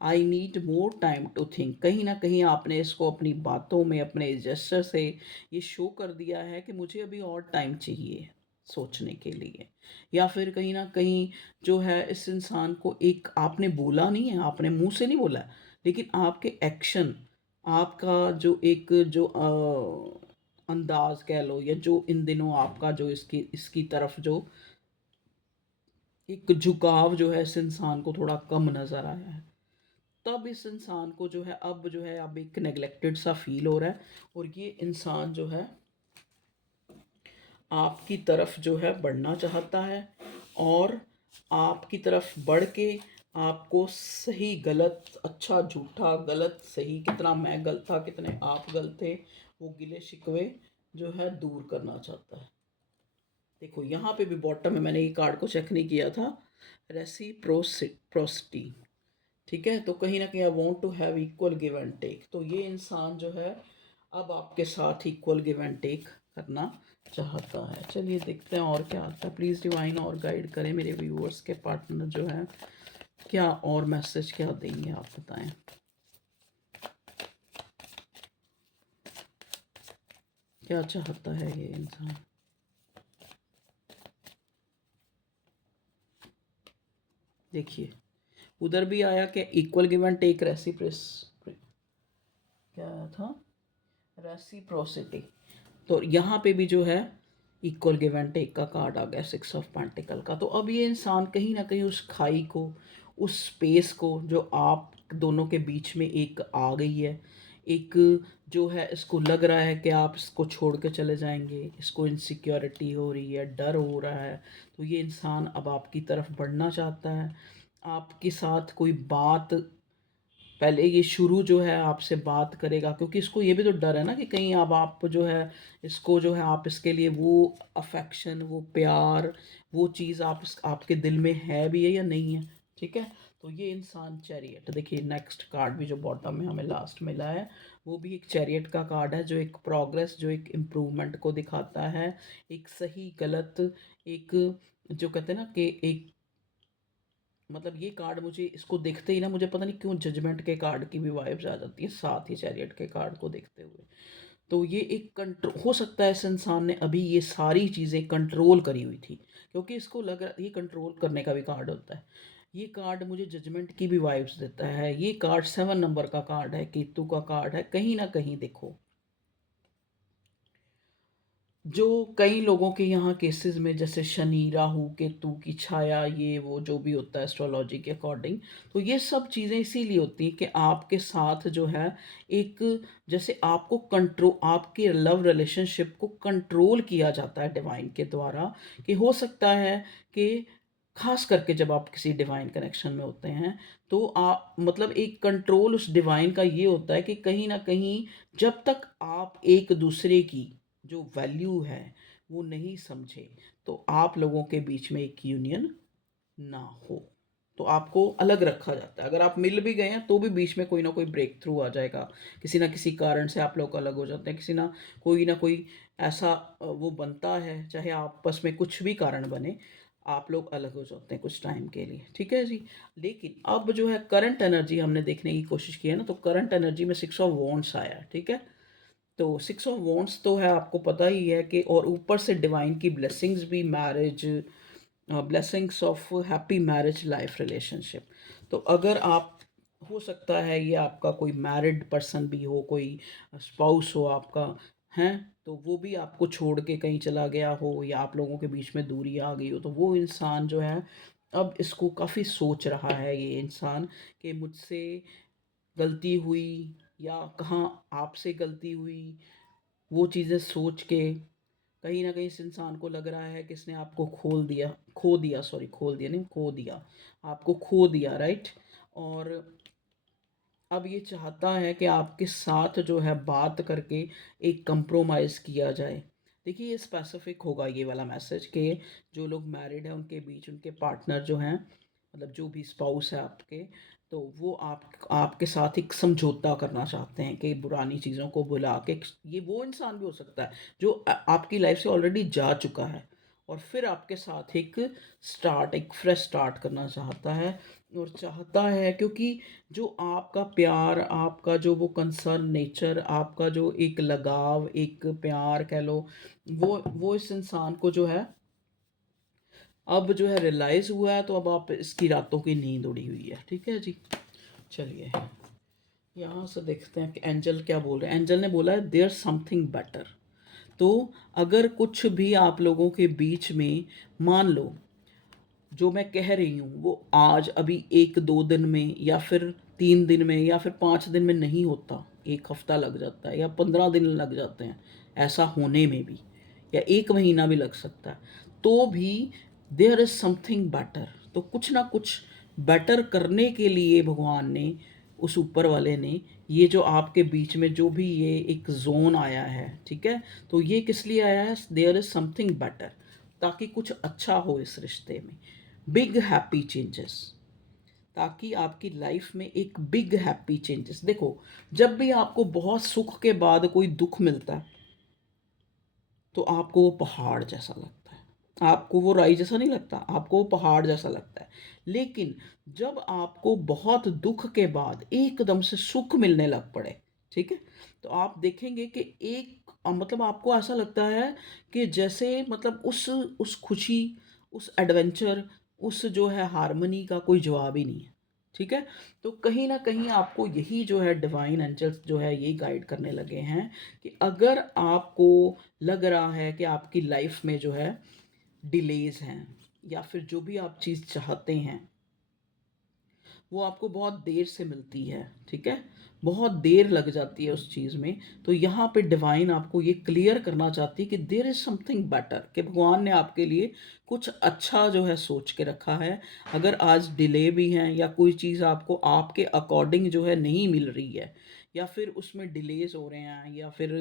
I need more time to think, कहीं ना कहीं आपने इसको अपनी बातों में, अपने जेस्चर से ये शो कर दिया है कि मुझे अभी और टाइम चाहिए सोचने के लिए। या फिर कहीं ना कहीं जो है इस इंसान को, एक आपने बोला नहीं है, आपने मुंह से नहीं बोला, लेकिन आपके एक्शन, आपका जो एक जो अंदाज कह लो, या जो इन दिनों आपका जो इसकी इसकी तरफ जो एक झुकाव जो है इस इंसान को थोड़ा कम नज़र आया है। तब इस इंसान को जो है अब एक नेग्लेक्टेड सा फील हो रहा है, और ये इंसान जो है आपकी तरफ जो है बढ़ना चाहता है, और आपकी तरफ बढ़ के आपको सही गलत, अच्छा झूठा, गलत सही, कितना मैं गलत था, कितने आप गलत थे, वो गिले शिकवे जो है दूर करना चाहता है। देखो यहाँ पे भी बॉटम में मैंने ये कार्ड को चेक नहीं किया था, रेसिप्रोसिटी। ठीक है, तो कहीं ना कहीं I want to have equal give and take. तो ये इंसान जो है अब आपके साथ इक्वल गिव एंड टेक करना चाहता है। चलिए देखते हैं और क्या आता है। प्लीज़ डिवाइन और गाइड करें मेरे व्यूअर्स के पार्टनर जो है, क्या और मैसेज क्या देंगे, आप बताएं क्या चाहता है ये इंसान। देखिए उधर भी आया कि इक्वल गिव एंड टेक, रेसिप्रोस, क्या था, रेसिप्रोसिटी। तो यहाँ पे भी जो है इक्वल गिव एंड टेक का कार्ड आ गया, 6 ऑफ पेंटिकल का। तो अब ये इंसान कहीं ना कहीं उस खाई को, उस स्पेस को जो आप दोनों के बीच में एक आ गई है, एक जो है इसको लग रहा है कि आप इसको छोड़ के चले जाएंगे, इसको इनसिक्योरिटी हो रही है, डर हो रहा है। तो ये इंसान अब आपकी तरफ बढ़ना चाहता है, आपके साथ कोई बात, पहले ये शुरू जो है आपसे बात करेगा, क्योंकि इसको ये भी तो डर है ना कि कहीं अब आप जो है इसको जो है आप इसके लिए वो अफेक्शन, वो प्यार, वो चीज़ आपके दिल में है भी है या नहीं है। ठीक है, तो ये इंसान चैरियट, देखिए नेक्स्ट कार्ड भी जो बॉटम में हमें लास्ट मिला है, वो भी एक चैरियट का कार्ड है, जो एक प्रोग्रेस, जो एक इम्प्रूवमेंट को दिखाता है, एक सही गलत, एक जो कहते हैं ना कि एक, मतलब ये कार्ड मुझे इसको देखते ही ना, मुझे पता नहीं क्यों जजमेंट के कार्ड की भी वाइब्स आ जाती है साथ ही चैरियट के कार्ड को देखते हुए। तो ये एक कंट्रोल हो सकता है, इस इंसान ने अभी ये सारी चीज़ें कंट्रोल करी हुई थी, क्योंकि इसको लग रहा, ये कंट्रोल करने का भी कार्ड होता है। ये कार्ड मुझे जजमेंट की भी वाइब्स देता है। ये कार्ड 7 नंबर का कार्ड है, केतु का कार्ड है। कहीं ना कहीं देखो, जो कई लोगों के यहाँ केसेस में, जैसे शनि, राहु, केतु की छाया, ये वो जो भी होता है एस्ट्रोलॉजी के अकॉर्डिंग, तो ये सब चीज़ें इसीलिए होती हैं कि आपके साथ जो है एक, जैसे आपको कंट्रोल, आपके लव रिलेशनशिप को कंट्रोल किया जाता है डिवाइन के द्वारा। कि हो सकता है कि खास करके जब आप किसी डिवाइन कनेक्शन में होते हैं, तो आप मतलब एक कंट्रोल उस डिवाइन का ये होता है कि कहीं ना कहीं जब तक आप एक दूसरे की जो वैल्यू है वो नहीं समझे, तो आप लोगों के बीच में एक यूनियन ना हो, तो आपको अलग रखा जाता है। अगर आप मिल भी गए हैं तो भी बीच में कोई ना कोई ब्रेक थ्रू आ जाएगा, किसी ना किसी कारण से आप लोग अलग हो जाते हैं, किसी ना कोई ऐसा वो बनता है, चाहे आपस में कुछ भी कारण बने, आप लोग अलग हो जाते हैं कुछ टाइम के लिए। ठीक है जी। लेकिन अब जो है करंट एनर्जी हमने देखने की कोशिश की है ना, तो करंट एनर्जी में 6 ऑफ वॉन्ड्स आया है। ठीक है, तो 6 ऑफ वॉन्ड्स तो है, आपको पता ही है कि, और ऊपर से डिवाइन की ब्लेसिंग्स भी, marriage blessings of happy marriage life relationship. तो अगर आप, हो सकता है ये आपका कोई मैरिड पर्सन भी हो, कोई स्पाउस हो आपका, हैं, तो वो भी आपको छोड़ के कहीं चला गया हो, या आप लोगों के बीच में दूरी आ गई हो, तो वो इंसान जो है अब इसको काफ़ी सोच रहा है, ये इंसान, कि मुझसे गलती हुई या कहाँ आपसे गलती हुई, वो चीज़ें सोच के कहीं ना कहीं इस इंसान को लग रहा है कि इसने आपको खो दिया, सॉरी, खोल दिया नहीं, खो दिया, आपको खो दिया, राइट। और अब ये चाहता है कि आपके साथ जो है बात करके एक कंप्रोमाइज़ किया जाए। देखिए ये स्पेसिफिक होगा ये वाला मैसेज, कि जो लोग मैरिड हैं उनके बीच, उनके पार्टनर जो हैं, मतलब जो भी स्पाउस है आपके, तो वो आपके साथ एक समझौता करना चाहते हैं कि पुरानी चीज़ों को भुला के, ये वो इंसान भी हो सकता है जो आपकी लाइफ से ऑलरेडी जा चुका है और फिर आपके साथ एक फ्रेश स्टार्ट करना चाहता है। और चाहता है क्योंकि जो आपका प्यार, आपका जो वो कंसर्न नेचर, आपका जो एक लगाव, एक प्यार कह लो, वो इस इंसान को जो है अब जो है रियलाइज़ हुआ है, तो अब आप इसकी रातों की नींद उड़ी हुई है। ठीक है जी। चलिए यहाँ से देखते हैं कि एंजल क्या बोल रहे हैं। एंजल ने बोला है देयर समथिंग बेटर। तो अगर कुछ भी आप लोगों के बीच में, मान लो जो मैं कह रही हूँ वो आज अभी 1-2 दिन में या फिर 3 दिन में या फिर 5 दिन में नहीं होता, 1 हफ्ता लग जाता है या 15 दिन लग जाते हैं ऐसा होने में भी, या 1 महीना भी लग सकता है, तो भी देयर इज़ समथिंग बेटर। तो कुछ ना कुछ बेटर करने के लिए भगवान ने, उस ऊपर वाले ने, ये जो आपके बीच में जो भी ये एक जोन आया है, ठीक है, तो ये किस लिए आया है? देयर इज़ समथिंग बेटर, ताकि कुछ अच्छा हो इस रिश्ते में, बिग हैप्पी चेंजेस, ताकि आपकी लाइफ में एक बिग हैप्पी चेंजेस। देखो, जब भी आपको बहुत सुख के बाद कोई दुख मिलता है तो आपको वो पहाड़ जैसा लगता है, आपको वो राई जैसा नहीं लगता, आपको वो पहाड़ जैसा लगता है। लेकिन जब आपको बहुत दुख के बाद एकदम से सुख मिलने लग पड़े, ठीक है, तो आप देखेंगे कि मतलब आपको ऐसा लगता है कि जैसे मतलब उस खुशी, उस एडवेंचर, उस जो है हार्मनी का कोई जवाब ही नहीं है। ठीक है। तो कहीं ना कहीं आपको यही जो है डिवाइन एंजल्स जो है ये गाइड करने लगे हैं कि अगर आपको लग रहा है कि आपकी लाइफ में जो है डिलेज हैं, या फिर जो भी आप चीज़ चाहते हैं वो आपको बहुत देर से मिलती है, ठीक है, बहुत देर लग जाती है उस चीज़ में, तो यहाँ पे डिवाइन आपको ये क्लियर करना चाहती है कि देर इज़ समथिंग बेटर, कि भगवान ने आपके लिए कुछ अच्छा जो है सोच के रखा है। अगर आज डिले भी हैं या कोई चीज़ आपको आपके अकॉर्डिंग जो है नहीं मिल रही है, या फिर उसमें डिलेज हो रहे हैं, या फिर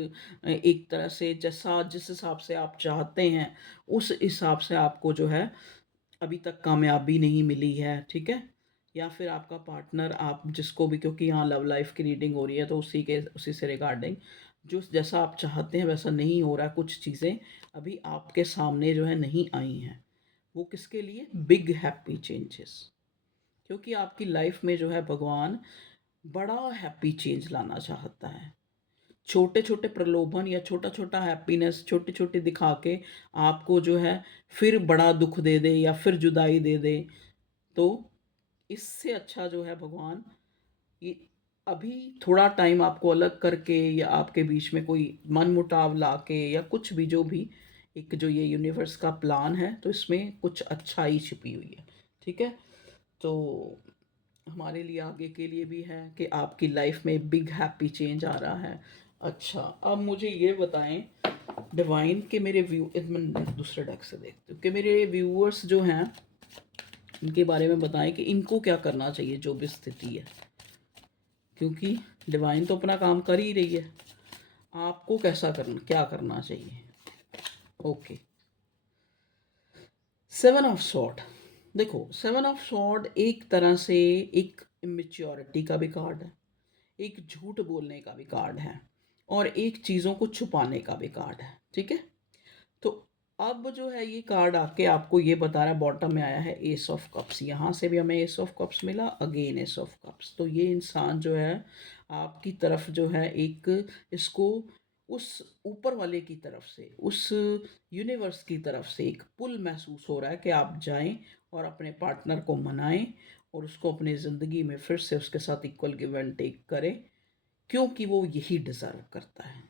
एक तरह से जैसा जिस हिसाब से आप चाहते हैं उस हिसाब से आपको जो है अभी तक कामयाबी नहीं मिली है, ठीक है, या फिर आपका पार्टनर, आप जिसको भी, क्योंकि यहाँ लव लाइफ की रीडिंग हो रही है तो उसी से रिगार्डिंग जो जैसा आप चाहते हैं वैसा नहीं हो रहा है, कुछ चीज़ें अभी आपके सामने जो है नहीं आई हैं, वो किसके लिए? Big happy changes. क्योंकि आपकी लाइफ में जो है भगवान बड़ा हैप्पी चेंज लाना चाहता है। छोटे छोटे प्रलोभन या छोटा छोटा हैप्पीनेस छोटी छोटी दिखा के आपको जो है फिर बड़ा दुख दे दे या फिर जुदाई दे दे, तो इससे अच्छा जो है भगवान ये अभी थोड़ा टाइम आपको अलग करके, या आपके बीच में कोई मनमुटाव ला के, या कुछ भी जो भी एक जो ये यूनिवर्स का प्लान है, तो इसमें कुछ अच्छाई छिपी हुई है। ठीक है। तो हमारे लिए आगे के लिए भी है कि आपकी लाइफ में बिग हैप्पी चेंज आ रहा है। अच्छा, अब मुझे ये बताएं डिवाइन के मेरे मैं दूसरे डेक से देखती हूँ कि मेरे व्यूअर्स जो हैं इनके बारे में बताएं कि इनको क्या करना चाहिए जो भी स्थिति है, क्योंकि डिवाइन तो अपना काम कर ही रही है, आपको क्या करना चाहिए। Okay, 7 of sword. देखो, 7 ऑफ सॉर्ड एक तरह से एक इमेच्योरिटी का भी कार्ड है, एक झूठ बोलने का भी कार्ड है, और एक चीज़ों को छुपाने का भी कार्ड है। ठीक है। तो अब जो है ये कार्ड आके आपको ये बता रहा है, बॉटम में आया है एस ऑफ कप्स, यहाँ से भी हमें एस ऑफ कप्स मिला, अगेन एस ऑफ कप्स। तो ये इंसान जो है आपकी तरफ जो है एक, इसको उस ऊपर वाले की तरफ से, उस यूनिवर्स की तरफ से एक पुल महसूस हो रहा है कि आप जाएं और अपने पार्टनर को मनाएं और उसको अपनी ज़िंदगी में फिर से उसके साथ इक्वल गिव एंड टेक करें, क्योंकि वो यही डिज़र्व करता है।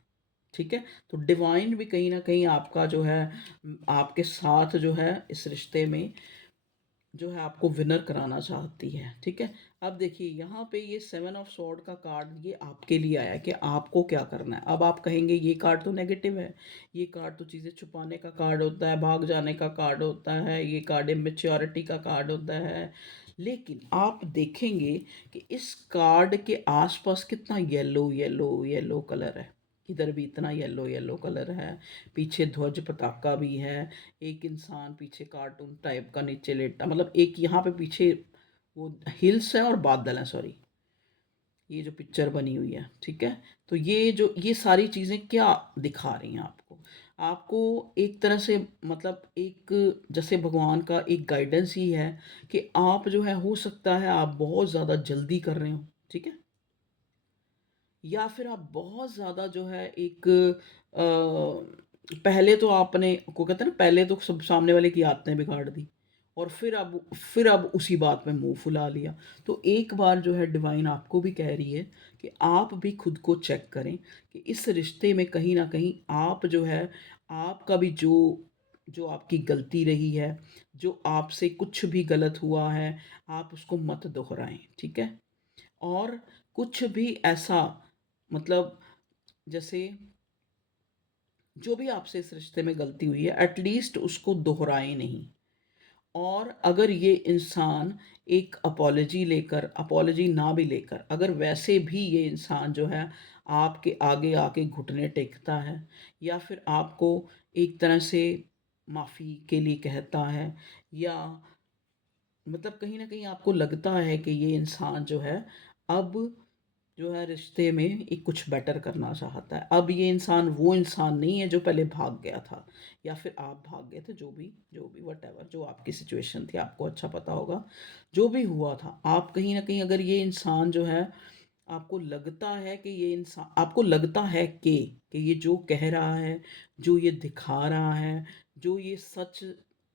ठीक है। तो डिवाइन भी कहीं ना कहीं आपका जो है आपके साथ जो है इस रिश्ते में जो है आपको विनर कराना चाहती है। ठीक है। अब देखिए यहाँ पे ये 7 ऑफ सॉर्ड का कार्ड ये आपके लिए आया है कि आपको क्या करना है। अब आप कहेंगे ये कार्ड तो नेगेटिव है, ये कार्ड तो चीज़ें छुपाने का कार्ड होता है, भाग जाने का कार्ड होता है, ये कार्ड इमेच्योरिटी का कार्ड होता है। लेकिन आप देखेंगे कि इस कार्ड के आसपास कितना येलो येलो येलो कलर है, इधर भी इतना येलो येलो कलर है, पीछे ध्वज पताका भी है, एक इंसान पीछे कार्टून टाइप का नीचे लेटा, मतलब एक यहाँ पे पीछे वो हिल्स है और बादल हैं, सॉरी, ये जो पिक्चर बनी हुई है, ठीक है। तो ये सारी चीज़ें क्या दिखा रही हैं आपको, आपको एक तरह से, मतलब एक, जैसे भगवान का एक गाइडेंस ही है कि आप जो है, हो सकता है आप बहुत ज़्यादा जल्दी कर रहे हो, ठीक है, या फिर आप बहुत ज़्यादा जो है एक पहले तो आपने को कहते हैं ना, पहले तो सब सामने वाले की आदतें बिगाड़ दी, और फिर अब उसी बात में मुंह फुला लिया। तो एक बार जो है डिवाइन आपको भी कह रही है कि आप भी खुद को चेक करें कि इस रिश्ते में कहीं ना कहीं आप जो है, आपका भी जो जो आपकी गलती रही है, जो आपसे कुछ भी गलत हुआ है, आप उसको मत दोहराएं, ठीक है। और कुछ भी ऐसा, मतलब जैसे जो भी आपसे इस रिश्ते में गलती हुई है, एटलीस्ट उसको दोहराएं नहीं। और अगर ये इंसान एक अपॉलजी ना भी लेकर, अगर वैसे भी ये इंसान जो है आपके आगे आके घुटने टेकता है, या फिर आपको एक तरह से माफ़ी के लिए कहता है, या मतलब कहीं न कहीं आपको लगता है कि ये इंसान जो है, अब जो है रिश्ते में एक कुछ बेटर करना चाहता है। अब ये इंसान वो इंसान नहीं है जो पहले भाग गया था, या फिर आप भाग गए थे, जो भी व्हाटएवर जो आपकी सिचुएशन थी, आपको अच्छा पता होगा। जो भी हुआ था, आप कहीं न कहीं, अगर ये इंसान जो है, आपको लगता है कि ये जो कह रहा है, जो ये दिखा रहा है, जो ये सच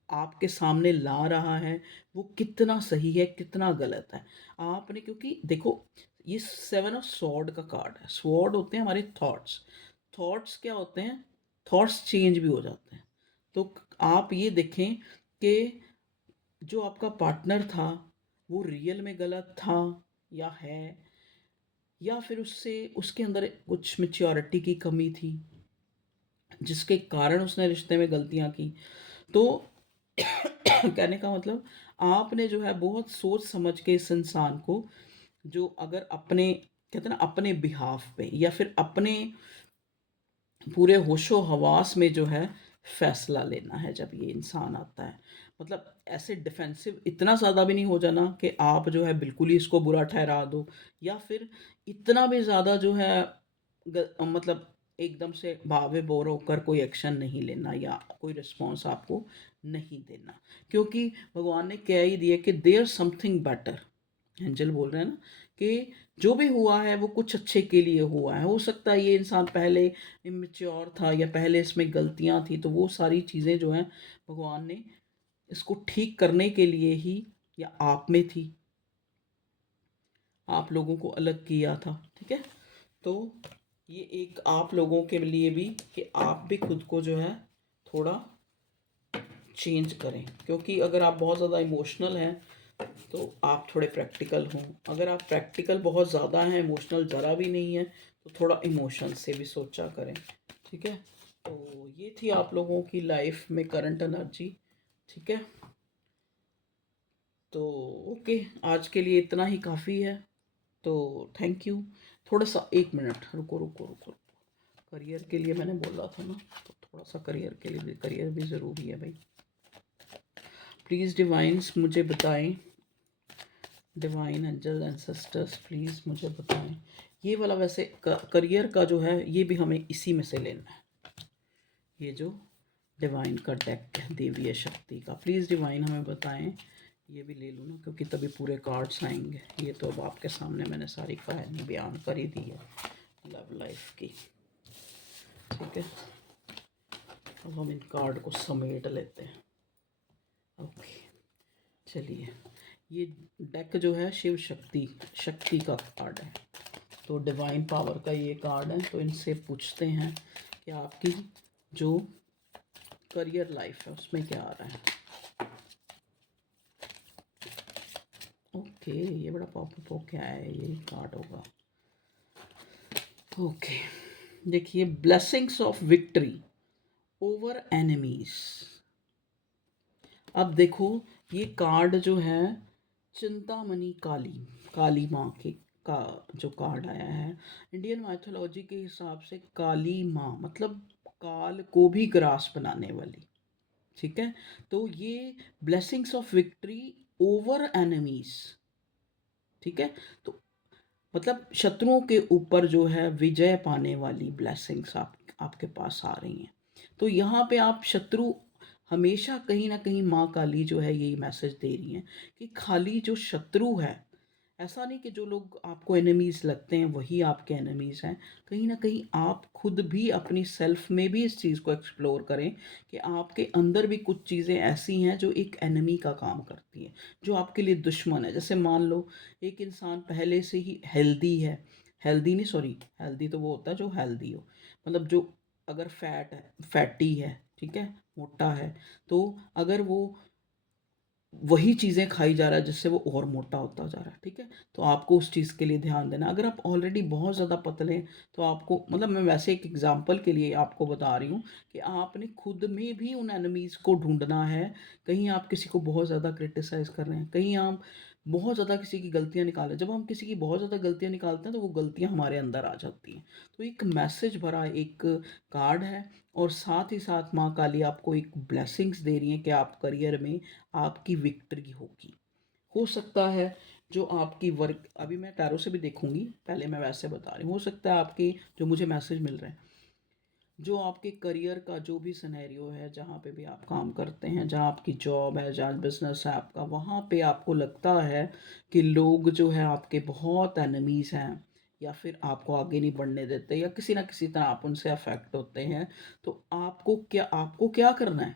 आपके सामने ला रहा है, वो कितना सही है, कितना गलत है। आपने, क्योंकि देखो, ये 7 ऑफ स्वॉर्ड का कार्ड है। स्वॉर्ड होते हैं हमारे थॉट्स। थॉट्स क्या होते हैं? थॉट्स चेंज भी हो जाते हैं। तो आप ये देखें कि जो आपका पार्टनर था, वो रियल में गलत था या है, या फिर उससे उसके अंदर कुछ मैच्योरिटी की कमी थी, जिसके कारण उसने रिश्ते में गलतियां की। तो कहने का मतलब, आपने जो है बहुत सोच समझ के इस इंसान को, जो अगर अपने, कहते हैं ना, अपने बिहाफ पे, या फिर अपने पूरे होशो हवास में जो है फैसला लेना है जब ये इंसान आता है। मतलब ऐसे डिफेंसिव इतना ज़्यादा भी नहीं हो जाना कि आप जो है बिल्कुल ही इसको बुरा ठहरा दो, या फिर इतना भी ज़्यादा जो है मतलब एकदम से भावे बोर होकर कोई एक्शन नहीं लेना, या कोई रिस्पॉन्स आपको नहीं देना। क्योंकि भगवान ने कह ही दिया कि देयर समथिंग बेटर। एंजल बोल रहे हैं ना कि जो भी हुआ है वो कुछ अच्छे के लिए हुआ है। हो सकता है ये इंसान पहले इमेच्योर था, या पहले इसमें गलतियां थी, तो वो सारी चीज़ें जो हैं, भगवान ने इसको ठीक करने के लिए ही, या आप में थी, आप लोगों को अलग किया था, ठीक है। तो ये एक आप लोगों के लिए भी, कि आप भी खुद को जो है थोड़ा चेंज करें। क्योंकि अगर आप बहुत ज़्यादा इमोशनल हैं, तो आप थोड़े प्रैक्टिकल हों। अगर आप प्रैक्टिकल बहुत ज़्यादा हैं, इमोशनल ज़रा भी नहीं है, तो थोड़ा इमोशन से भी सोचा करें, ठीक है। तो ये थी आप लोगों की लाइफ में करंट एनर्जी, ठीक है। तो ओके, आज के लिए इतना ही काफ़ी है। तो थैंक यू। थोड़ा सा, एक मिनट, रुको रुको रुको। करियर के लिए मैंने बोला था ना, तो थोड़ा सा करियर भी ज़रूरी है भाई। प्लीज़ डिवाइंस मुझे बताएं, डिवाइन एंजल एंसेस्टर्स प्लीज़ मुझे बताएं। ये वाला वैसे करियर का जो है, ये भी हमें इसी में से लेना है। ये जो डिवाइन का डेक है, देवीय शक्ति का, प्लीज़ डिवाइन हमें बताएं। ये भी ले लूँ ना, क्योंकि तभी पूरे कार्ड्स आएंगे। ये तो अब आपके सामने मैंने सारी कहानी बयान कर ही दी है लव लाइफ की, ठीक है। अब हम इन कार्ड को समेट लेते हैं। ओके, चलिए। ये डेक जो है शिव शक्ति शक्ति का कार्ड है। तो डिवाइन पावर का ये कार्ड है। तो इनसे पूछते हैं कि आपकी जो करियर लाइफ है उसमें क्या आ रहा है। ओके, ये बड़ा पॉपअप हो, क्या है ये कार्ड होगा। ओके, देखिए, blessings of victory over enemies. अब देखो, ये कार्ड जो है, चिंतामणि काली, काली माँ के का जो कार्ड आया है, इंडियन माइथोलॉजी के हिसाब से काली माँ मतलब काल को भी ग्रास बनाने वाली, ठीक है। तो ये blessings of victory over enemies, ठीक है। तो मतलब शत्रुओं के ऊपर जो है विजय पाने वाली ब्लेसिंग्स आपके पास आ रही हैं। तो यहाँ पे आप शत्रु हमेशा कहीं ना कहीं माँ काली जो है यही मैसेज दे रही हैं कि खाली जो शत्रु है, ऐसा नहीं कि जो लोग आपको एनिमीज लगते हैं वही आपके एनिमीज हैं। कहीं ना कहीं आप खुद भी अपनी सेल्फ में भी इस चीज़ को एक्सप्लोर करें कि आपके अंदर भी कुछ चीज़ें ऐसी हैं जो एक एनिमी का काम करती हैं, जो आपके लिए दुश्मन है। जैसे मान लो एक इंसान पहले से ही हेल्दी है, हेल्दी नहीं, सॉरी, हेल्दी तो वो होता है जो हेल्दी हो, मतलब जो अगर फैट है, फैटी है, ठीक है, मोटा है, तो अगर वो वही चीज़ें खाई जा रहा है जिससे वो और मोटा होता जा रहा है, ठीक है। तो आपको उस चीज़ के लिए ध्यान देना। अगर आप ऑलरेडी बहुत ज़्यादा पतले हैं तो आपको, मतलब मैं वैसे एक एग्जांपल के लिए आपको बता रही हूँ कि आपने खुद में भी उन एनिमीज़ को ढूंढना है। कहीं आप किसी को बहुत ज़्यादा क्रिटिसाइज़ कर रहे हैं, कहीं आप बहुत ज़्यादा किसी की गलतियाँ निकाल रहे हैं। जब हम किसी की बहुत ज़्यादा गलतियाँ निकालते हैं तो वो गलतियाँ हमारे अंदर आ जाती हैं। तो एक मैसेज भरा एक कार्ड है, और साथ ही साथ माँ काली आपको एक ब्लेसिंग्स दे रही हैं कि आप करियर में आपकी विक्ट्री होगी। हो सकता है जो आपकी वर्क, अभी मैं टैरो से भी देखूंगी, पहले मैं वैसे बता रही हूँ, हो सकता है आपकी जो मुझे मैसेज मिल रहे हैं, जो आपके करियर का जो भी सिनेरियो है, जहाँ पे भी आप काम करते हैं, जहाँ आपकी जॉब है, जहाँ बिजनेस है आपका, वहाँ पे आपको लगता है कि लोग जो है आपके बहुत एनिमीज़ हैं, या फिर आपको आगे नहीं बढ़ने देते, या किसी ना किसी तरह आप उनसे अफेक्ट होते हैं। तो आपको क्या करना है,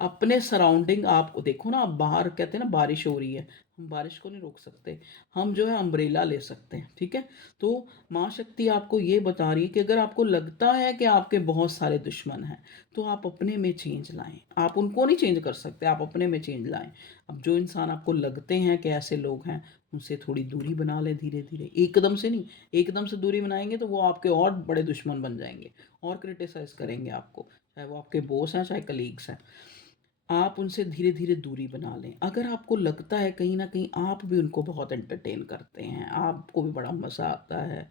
अपने सराउंडिंग आप देखो ना। आप बाहर कहते हैं ना बारिश हो रही है, हम बारिश को नहीं रोक सकते, हम जो है अम्ब्रेला ले सकते हैं, ठीक है। तो माँ शक्ति आपको ये बता रही है कि अगर आपको लगता है कि आपके बहुत सारे दुश्मन हैं, तो आप अपने में चेंज लाएं। आप उनको नहीं चेंज कर सकते, आप अपने में चेंज लाएं। अब जो इंसान आपको लगते हैं कि ऐसे लोग हैं, उनसे थोड़ी दूरी बना लें, धीरे धीरे, एकदम से नहीं। एकदम से दूरी बनाएंगे तो वो आपके और बड़े दुश्मन बन जाएंगे, और क्रिटिसाइज करेंगे आपको, चाहे वो आपके बॉस हैं चाहे कलीग्स हैं। आप उनसे धीरे धीरे दूरी बना लें। अगर आपको लगता है कहीं ना कहीं आप भी उनको बहुत एंटरटेन करते हैं, आपको भी बड़ा मज़ा आता है,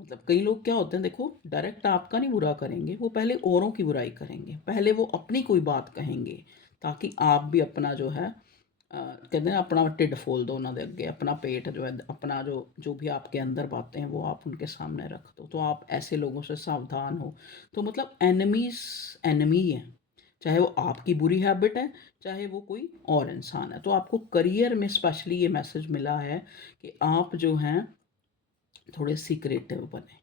मतलब कई लोग क्या होते हैं, देखो, डायरेक्ट आपका नहीं बुरा करेंगे, वो पहले औरों की बुराई करेंगे, पहले वो अपनी कोई बात कहेंगे, ताकि आप भी अपना जो है कहते हैं ना, अपना टिड फोल दो उन्होंने अगे, अपना पेट जो है, अपना जो जो भी आपके अंदर बातें हैं वो आप उनके सामने रख दो। तो आप ऐसे लोगों से सावधान हो। तो मतलब एनिमीज एनिमी है, चाहे वो आपकी बुरी हैबिट है, चाहे वो कोई और इंसान है। तो आपको करियर में स्पेशली ये मैसेज मिला है कि आप जो हैं थोड़े सीक्रेटिव बने,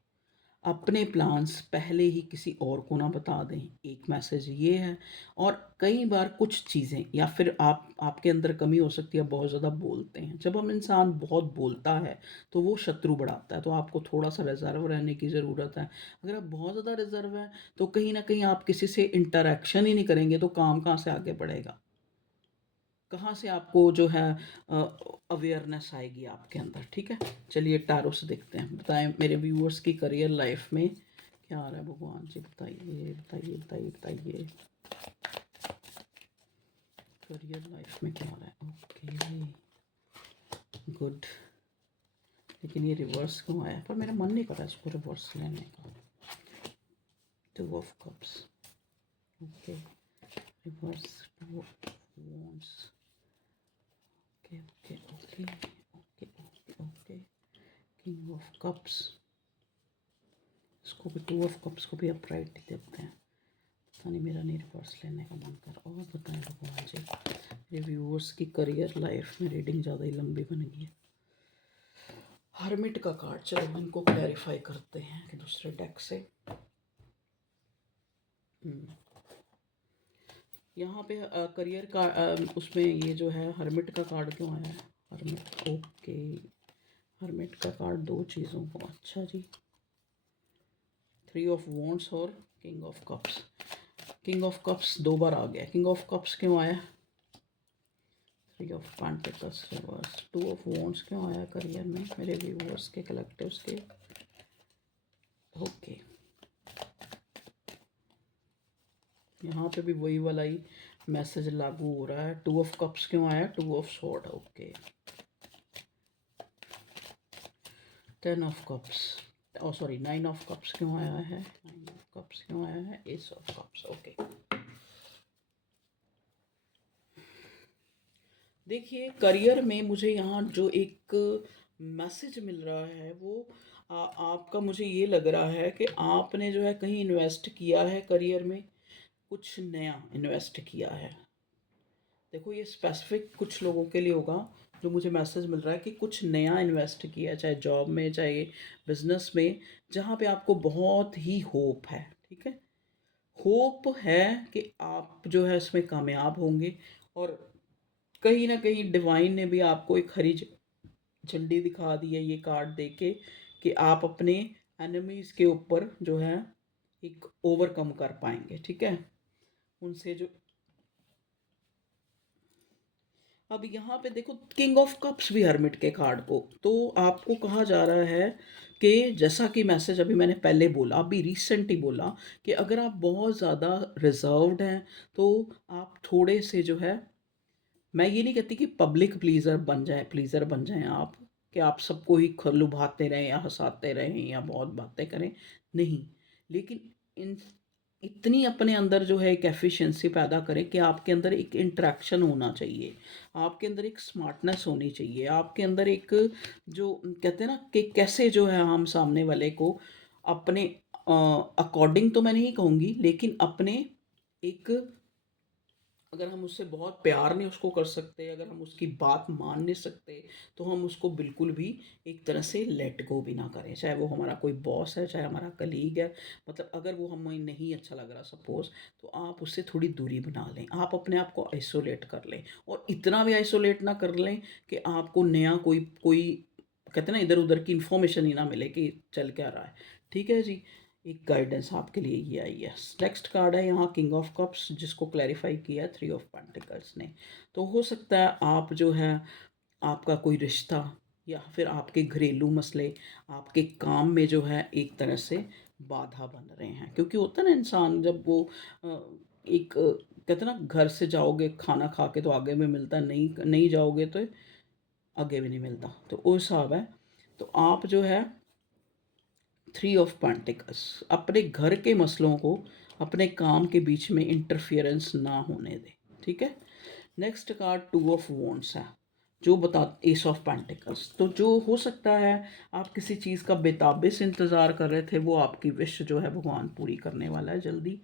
अपने प्लान्स पहले ही किसी और को ना बता दें, एक मैसेज ये है। और कई बार कुछ चीज़ें, या फिर आपके अंदर कमी हो सकती है, बहुत ज़्यादा बोलते हैं। जब हम इंसान बहुत बोलता है तो वो शत्रु बढ़ाता है, तो आपको थोड़ा सा रिजर्व रहने की ज़रूरत है। अगर आप बहुत ज़्यादा रिजर्व हैं तो कहीं ना कहीं आप किसी से इंटरेक्शन ही नहीं करेंगे, तो काम कहाँ से आगे बढ़ेगा, कहाँ से आपको जो है अवेयरनेस आएगी आपके अंदर, ठीक है। चलिए टैरो से देखते हैं, बताएं मेरे व्यूअर्स की करियर लाइफ में क्या आ रहा है। भगवान जी बताइए बताइए बताइए बताइए, करियर लाइफ में क्या आ रहा है। Okay, good. लेकिन ये रिवर्स क्यों आया, पर मेरा मन नहीं कर रहा इसको रिवर्स लेने का। Two of cups, okay, reverse, two of wands, okay okay okay okay okay okay, king of cups, इसको भी टू ऑफ कप्स को भी अपराइट देते हैं। पता नहीं, मेरा नहीं रिवर्स लेने का मन कर। और बताएं भगवान जी, मेरे व्यूअर्स की करियर लाइफ में रीडिंग ज़्यादा ही लंबी बन गई है। हर्मिट का कार्ड, चलो इनको क्लैरिफाई करते हैं कि दूसरे डेक से। यहाँ पे करियर का उसमें ये जो है हर्मिट का कार्ड क्यों आया है। हर्मिट, ओके, हर्मिट का कार्ड दो चीज़ों को, अच्छा जी, थ्री ऑफ वॉन्ड्स और king of cups. King of cups दो बार आ गया। किंग ऑफ कप्स क्यों आया, three of pentacles reverse, two of wands क्यों आया करियर में मेरे व्यूअर्स के, कलेक्टिव्स के। ओके, यहाँ पे भी वही वाला ही मैसेज लागू हो रहा है। टू ऑफ कप्स क्यों आया, two of sword, okay, ten of cups, oh sorry, nine of cups क्यों आया है, नाइन ऑफ कप्स क्यों आया है, एस ऑफ कप्स, ओके। देखिए करियर में मुझे यहाँ जो एक मैसेज मिल रहा है वो आपका मुझे ये लग रहा है कि आपने जो है कहीं इन्वेस्ट किया है करियर में, कुछ नया इन्वेस्ट किया है। देखो ये स्पेसिफिक कुछ लोगों के लिए होगा, जो मुझे मैसेज मिल रहा है कि कुछ नया इन्वेस्ट किया, चाहे जॉब में चाहे बिजनेस में, जहाँ पे आपको बहुत ही होप है। ठीक है, होप है कि आप जो है इसमें कामयाब होंगे, और कहीं ना कहीं डिवाइन ने भी आपको एक हरी झंडी दिखा दी है ये कार्ड देके, कि आप अपने एनिमीज के ऊपर जो है एक ओवरकम कर पाएंगे। ठीक है, उनसे जो अब यहाँ पे देखो किंग ऑफ कप्स भी हर्मिट के कार्ड को, तो आपको कहा जा रहा है कि जैसा कि मैसेज अभी मैंने पहले बोला, अभी रिसेंट ही बोला, कि अगर आप बहुत ज़्यादा रिजर्व्ड हैं तो आप थोड़े से जो है, मैं ये नहीं कहती कि पब्लिक प्लीज़र बन जाएं आप, कि आप सबको ही लुभाते रहें या हंसाते रहें या बहुत बातें करें, नहीं। लेकिन इन इतनी अपने अंदर जो है एक एफिशिएंसी पैदा करें कि आपके अंदर एक इंटरेक्शन होना चाहिए, आपके अंदर एक स्मार्टनेस होनी चाहिए, आपके अंदर एक, जो कहते हैं ना कि कैसे जो है हम सामने वाले को अपने अकॉर्डिंग तो मैं नहीं कहूँगी, लेकिन अपने एक, अगर हम उससे बहुत प्यार नहीं उसको कर सकते, अगर हम उसकी बात मान नहीं सकते, तो हम उसको बिल्कुल भी एक तरह से लेट गो भी ना करें, चाहे वो हमारा कोई बॉस है, चाहे हमारा कलीग है। मतलब अगर वो हमें नहीं अच्छा लग रहा सपोज़, तो आप उससे थोड़ी दूरी बना लें, आप अपने आप को आइसोलेट कर लें, और इतना भी आइसोलेट ना कर लें कि आपको नया कोई कोई कहते हैं ना इधर उधर की इन्फॉर्मेशन ही ना मिले कि चल क्या रहा है। ठीक है जी, एक गाइडेंस आपके लिए ये आई है। नेक्स्ट कार्ड है यहाँ किंग ऑफ कप्स, जिसको क्लैरिफाई किया है थ्री ऑफ पेंटिकल्स ने। तो हो सकता है आप जो है, आपका कोई रिश्ता या फिर आपके घरेलू मसले आपके काम में जो है एक तरह से बाधा बन रहे हैं, क्योंकि होता है ना इंसान जब वो एक कहते हैं ना, घर से जाओगे खाना खा के तो आगे में मिलता है, नहीं नहीं जाओगे तो आगे भी नहीं मिलता, तो वो हिसाब है। तो आप जो है थ्री ऑफ पेंटिकल्स, अपने घर के मसलों को अपने काम के बीच में इंटरफियरेंस ना होने दें। ठीक है, next card two of wands है, जो बता एस ऑफ पेंटिकल्स। तो जो हो सकता है आप किसी चीज़ का बेताबे से इंतज़ार कर रहे थे, वो आपकी विश जो है भगवान पूरी करने वाला है जल्दी।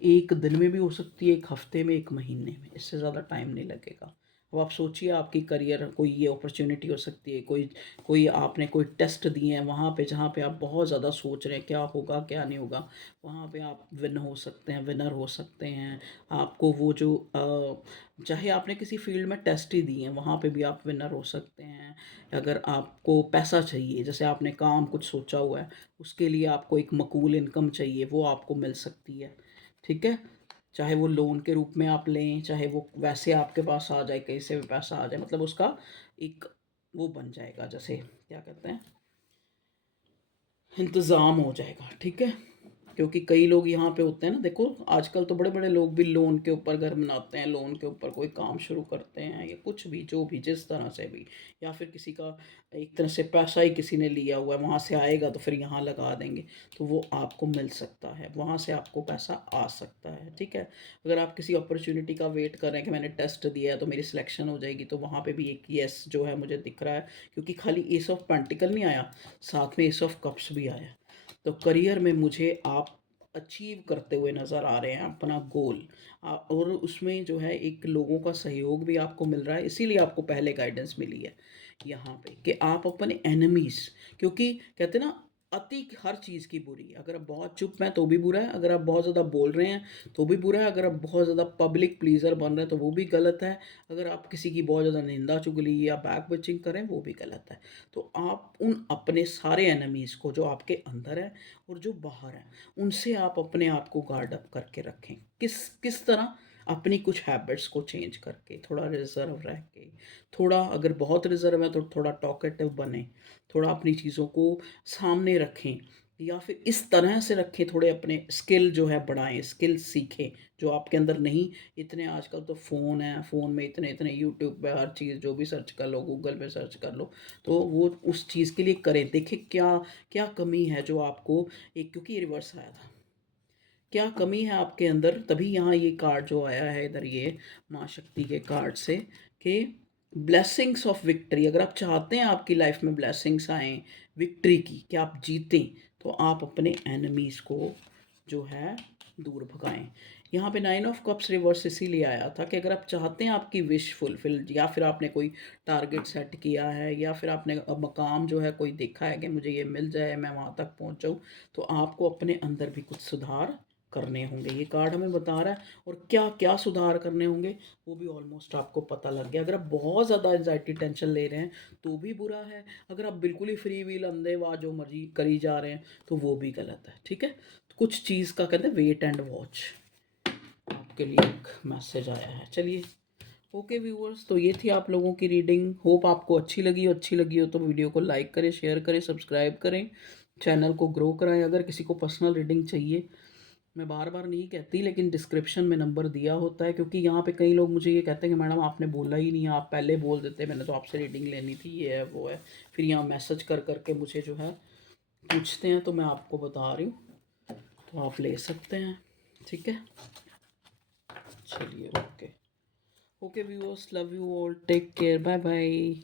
एक दिन में भी हो सकती है, एक हफ्ते में, एक महीने में, इससे ज़्यादा टाइम नहीं लगेगा। अब आप सोचिए आपकी करियर कोई ये अपॉर्चुनिटी हो सकती है, कोई कोई आपने कोई टेस्ट दिए हैं वहाँ पे, जहाँ पे आप बहुत ज़्यादा सोच रहे हैं क्या होगा क्या नहीं होगा, वहाँ पे आप विनर हो सकते हैं। आपको वो जो चाहे आपने किसी फील्ड में टेस्ट ही दिए हैं, वहाँ पे भी आप विनर हो सकते हैं। अगर आपको पैसा चाहिए, जैसे आपने काम कुछ सोचा हुआ है, उसके लिए आपको एक मकबूल इनकम चाहिए, वो आपको मिल सकती है। ठीक है, चाहे वो लोन के रूप में आप लें, चाहे वो वैसे आपके पास आ जाए, कहीं से भी पैसा आ जाए, मतलब उसका एक वो बन जाएगा, जैसे क्या कहते हैं, इंतज़ाम हो जाएगा। ठीक है, क्योंकि कई लोग यहाँ पे होते हैं ना, देखो आजकल तो बड़े बड़े लोग भी लोन के ऊपर घर बनाते हैं, लोन के ऊपर कोई काम शुरू करते हैं, या कुछ भी जो भी जिस तरह से भी, या फिर किसी का एक तरह से पैसा ही किसी ने लिया हुआ है, वहाँ से आएगा तो फिर यहाँ लगा देंगे, तो वो आपको मिल सकता है, वहाँ से आपको पैसा आ सकता है। ठीक है, अगर आप किसी अपॉर्चुनिटी का वेट कर रहे हैं कि मैंने टेस्ट दिया है तो मेरी सिलेक्शन हो जाएगी, तो वहाँ पे भी एक येस जो है मुझे दिख रहा है, क्योंकि खाली एस ऑफ पेंटिकल नहीं आया, साथ में एस ऑफ कप्स भी आया। तो करियर में मुझे आप अचीव करते हुए नज़र आ रहे हैं अपना गोल, और उसमें जो है एक लोगों का सहयोग भी आपको मिल रहा है, इसीलिए आपको पहले गाइडेंस मिली है यहाँ पे कि आप अपने एनिमीज़, क्योंकि कहते हैं ना अति हर चीज़ की बुरी है, अगर आप बहुत चुप हैं तो भी बुरा है, अगर आप बहुत ज़्यादा बोल रहे हैं तो भी बुरा है, अगर आप बहुत ज़्यादा पब्लिक प्लीजर बन रहे हैं तो वो भी गलत है, अगर आप किसी की बहुत ज़्यादा निंदा चुगली या बैक बिचिंग करें वो भी गलत है। तो आप उन अपने सारे एनिमीज़ को जो आपके अंदर है और जो बाहर है, उनसे आप अपने आप को गार्ड अप करके रखें। किस किस तरह, अपनी कुछ हैबिट्स को चेंज करके, थोड़ा रिजर्व रह के, थोड़ा अगर बहुत रिजर्व है तो थोड़ा टॉकेटिव बने, थोड़ा अपनी चीज़ों को सामने रखें, या फिर इस तरह से रखें, थोड़े अपने स्किल जो है बढ़ाएं, स्किल सीखें जो आपके अंदर नहीं। इतने आजकल तो फ़ोन है, फ़ोन में इतने इतने यूट्यूब पे हर चीज़ जो भी सर्च कर लो, गूगल पे सर्च कर लो, तो वो उस चीज़ के लिए करें, देखें क्या क्या कमी है जो आपको, एक क्योंकि ये रिवर्स आया था, क्या कमी है आपके अंदर, तभी यहाँ ये कार्ड जो आया है इधर, ये माँ शक्ति के कार्ड से, कि ब्लेसिंग्स ऑफ विक्ट्री, अगर आप चाहते हैं आपकी लाइफ में ब्लेसिंग्स आएँ, विक्ट्री की, कि आप जीतें, तो आप अपने एनिमीज़ को जो है दूर भगाएँ। यहाँ पे 9 ऑफ कप्स रिवर्स इसीलिए आया था कि अगर आप चाहते हैं आपकी विश फुलफ़िल, या फिर आपने कोई टारगेट सेट किया है, या फिर आपने मकाम जो है कोई देखा है कि मुझे ये मिल जाए, मैं वहाँ तक पहुँच जाऊँ, तो आपको अपने अंदर भी कुछ सुधार करने होंगे। ये कार्ड हमें बता रहा है, और क्या-क्या सुधार करने होंगे वो भी ऑलमोस्ट आपको पता लग गया। अगर आप बहुत ज़्यादा एंग्ज़ायटी टेंशन ले रहे हैं तो भी बुरा है, अगर आप बिल्कुल ही फ्री व्हील अंधे-वाह जो मर्ज़ी करी जा रहे हैं तो वो भी गलत है, ठीक है? तो कुछ चीज़ का कहते हैं वेट एंड वॉच, आपके लिए एक मैसेज आया है। चलिए, ओके व्यूअर्स, तो ये थी आप लोगों की रीडिंग। होप आपको अच्छी लगी हो तो वीडियो को लाइक करें, शेयर करें, सब्सक्राइब करें, चैनल को ग्रो कराएँ। अगर किसी को पर्सनल रीडिंग चाहिए, मैं बार-बार नहीं कहती, लेकिन डिस्क्रिप्शन में नंबर दिया होता है, क्योंकि यहाँ पे कई लोग मुझे ये कहते हैं कि मैडम आपने बोला ही नहीं, आप पहले बोल देते, मैंने तो आपसे रीडिंग लेनी थी, ये है, वो है। फिर यहाँ मैसेज कर के मुझे जो है पूछते हैं, तो मैं आपको बता रही हूँ, तो आप ले सकते हैं, ठीक है? चलिए, okay. Okay viewers, love you all, take care, bye bye.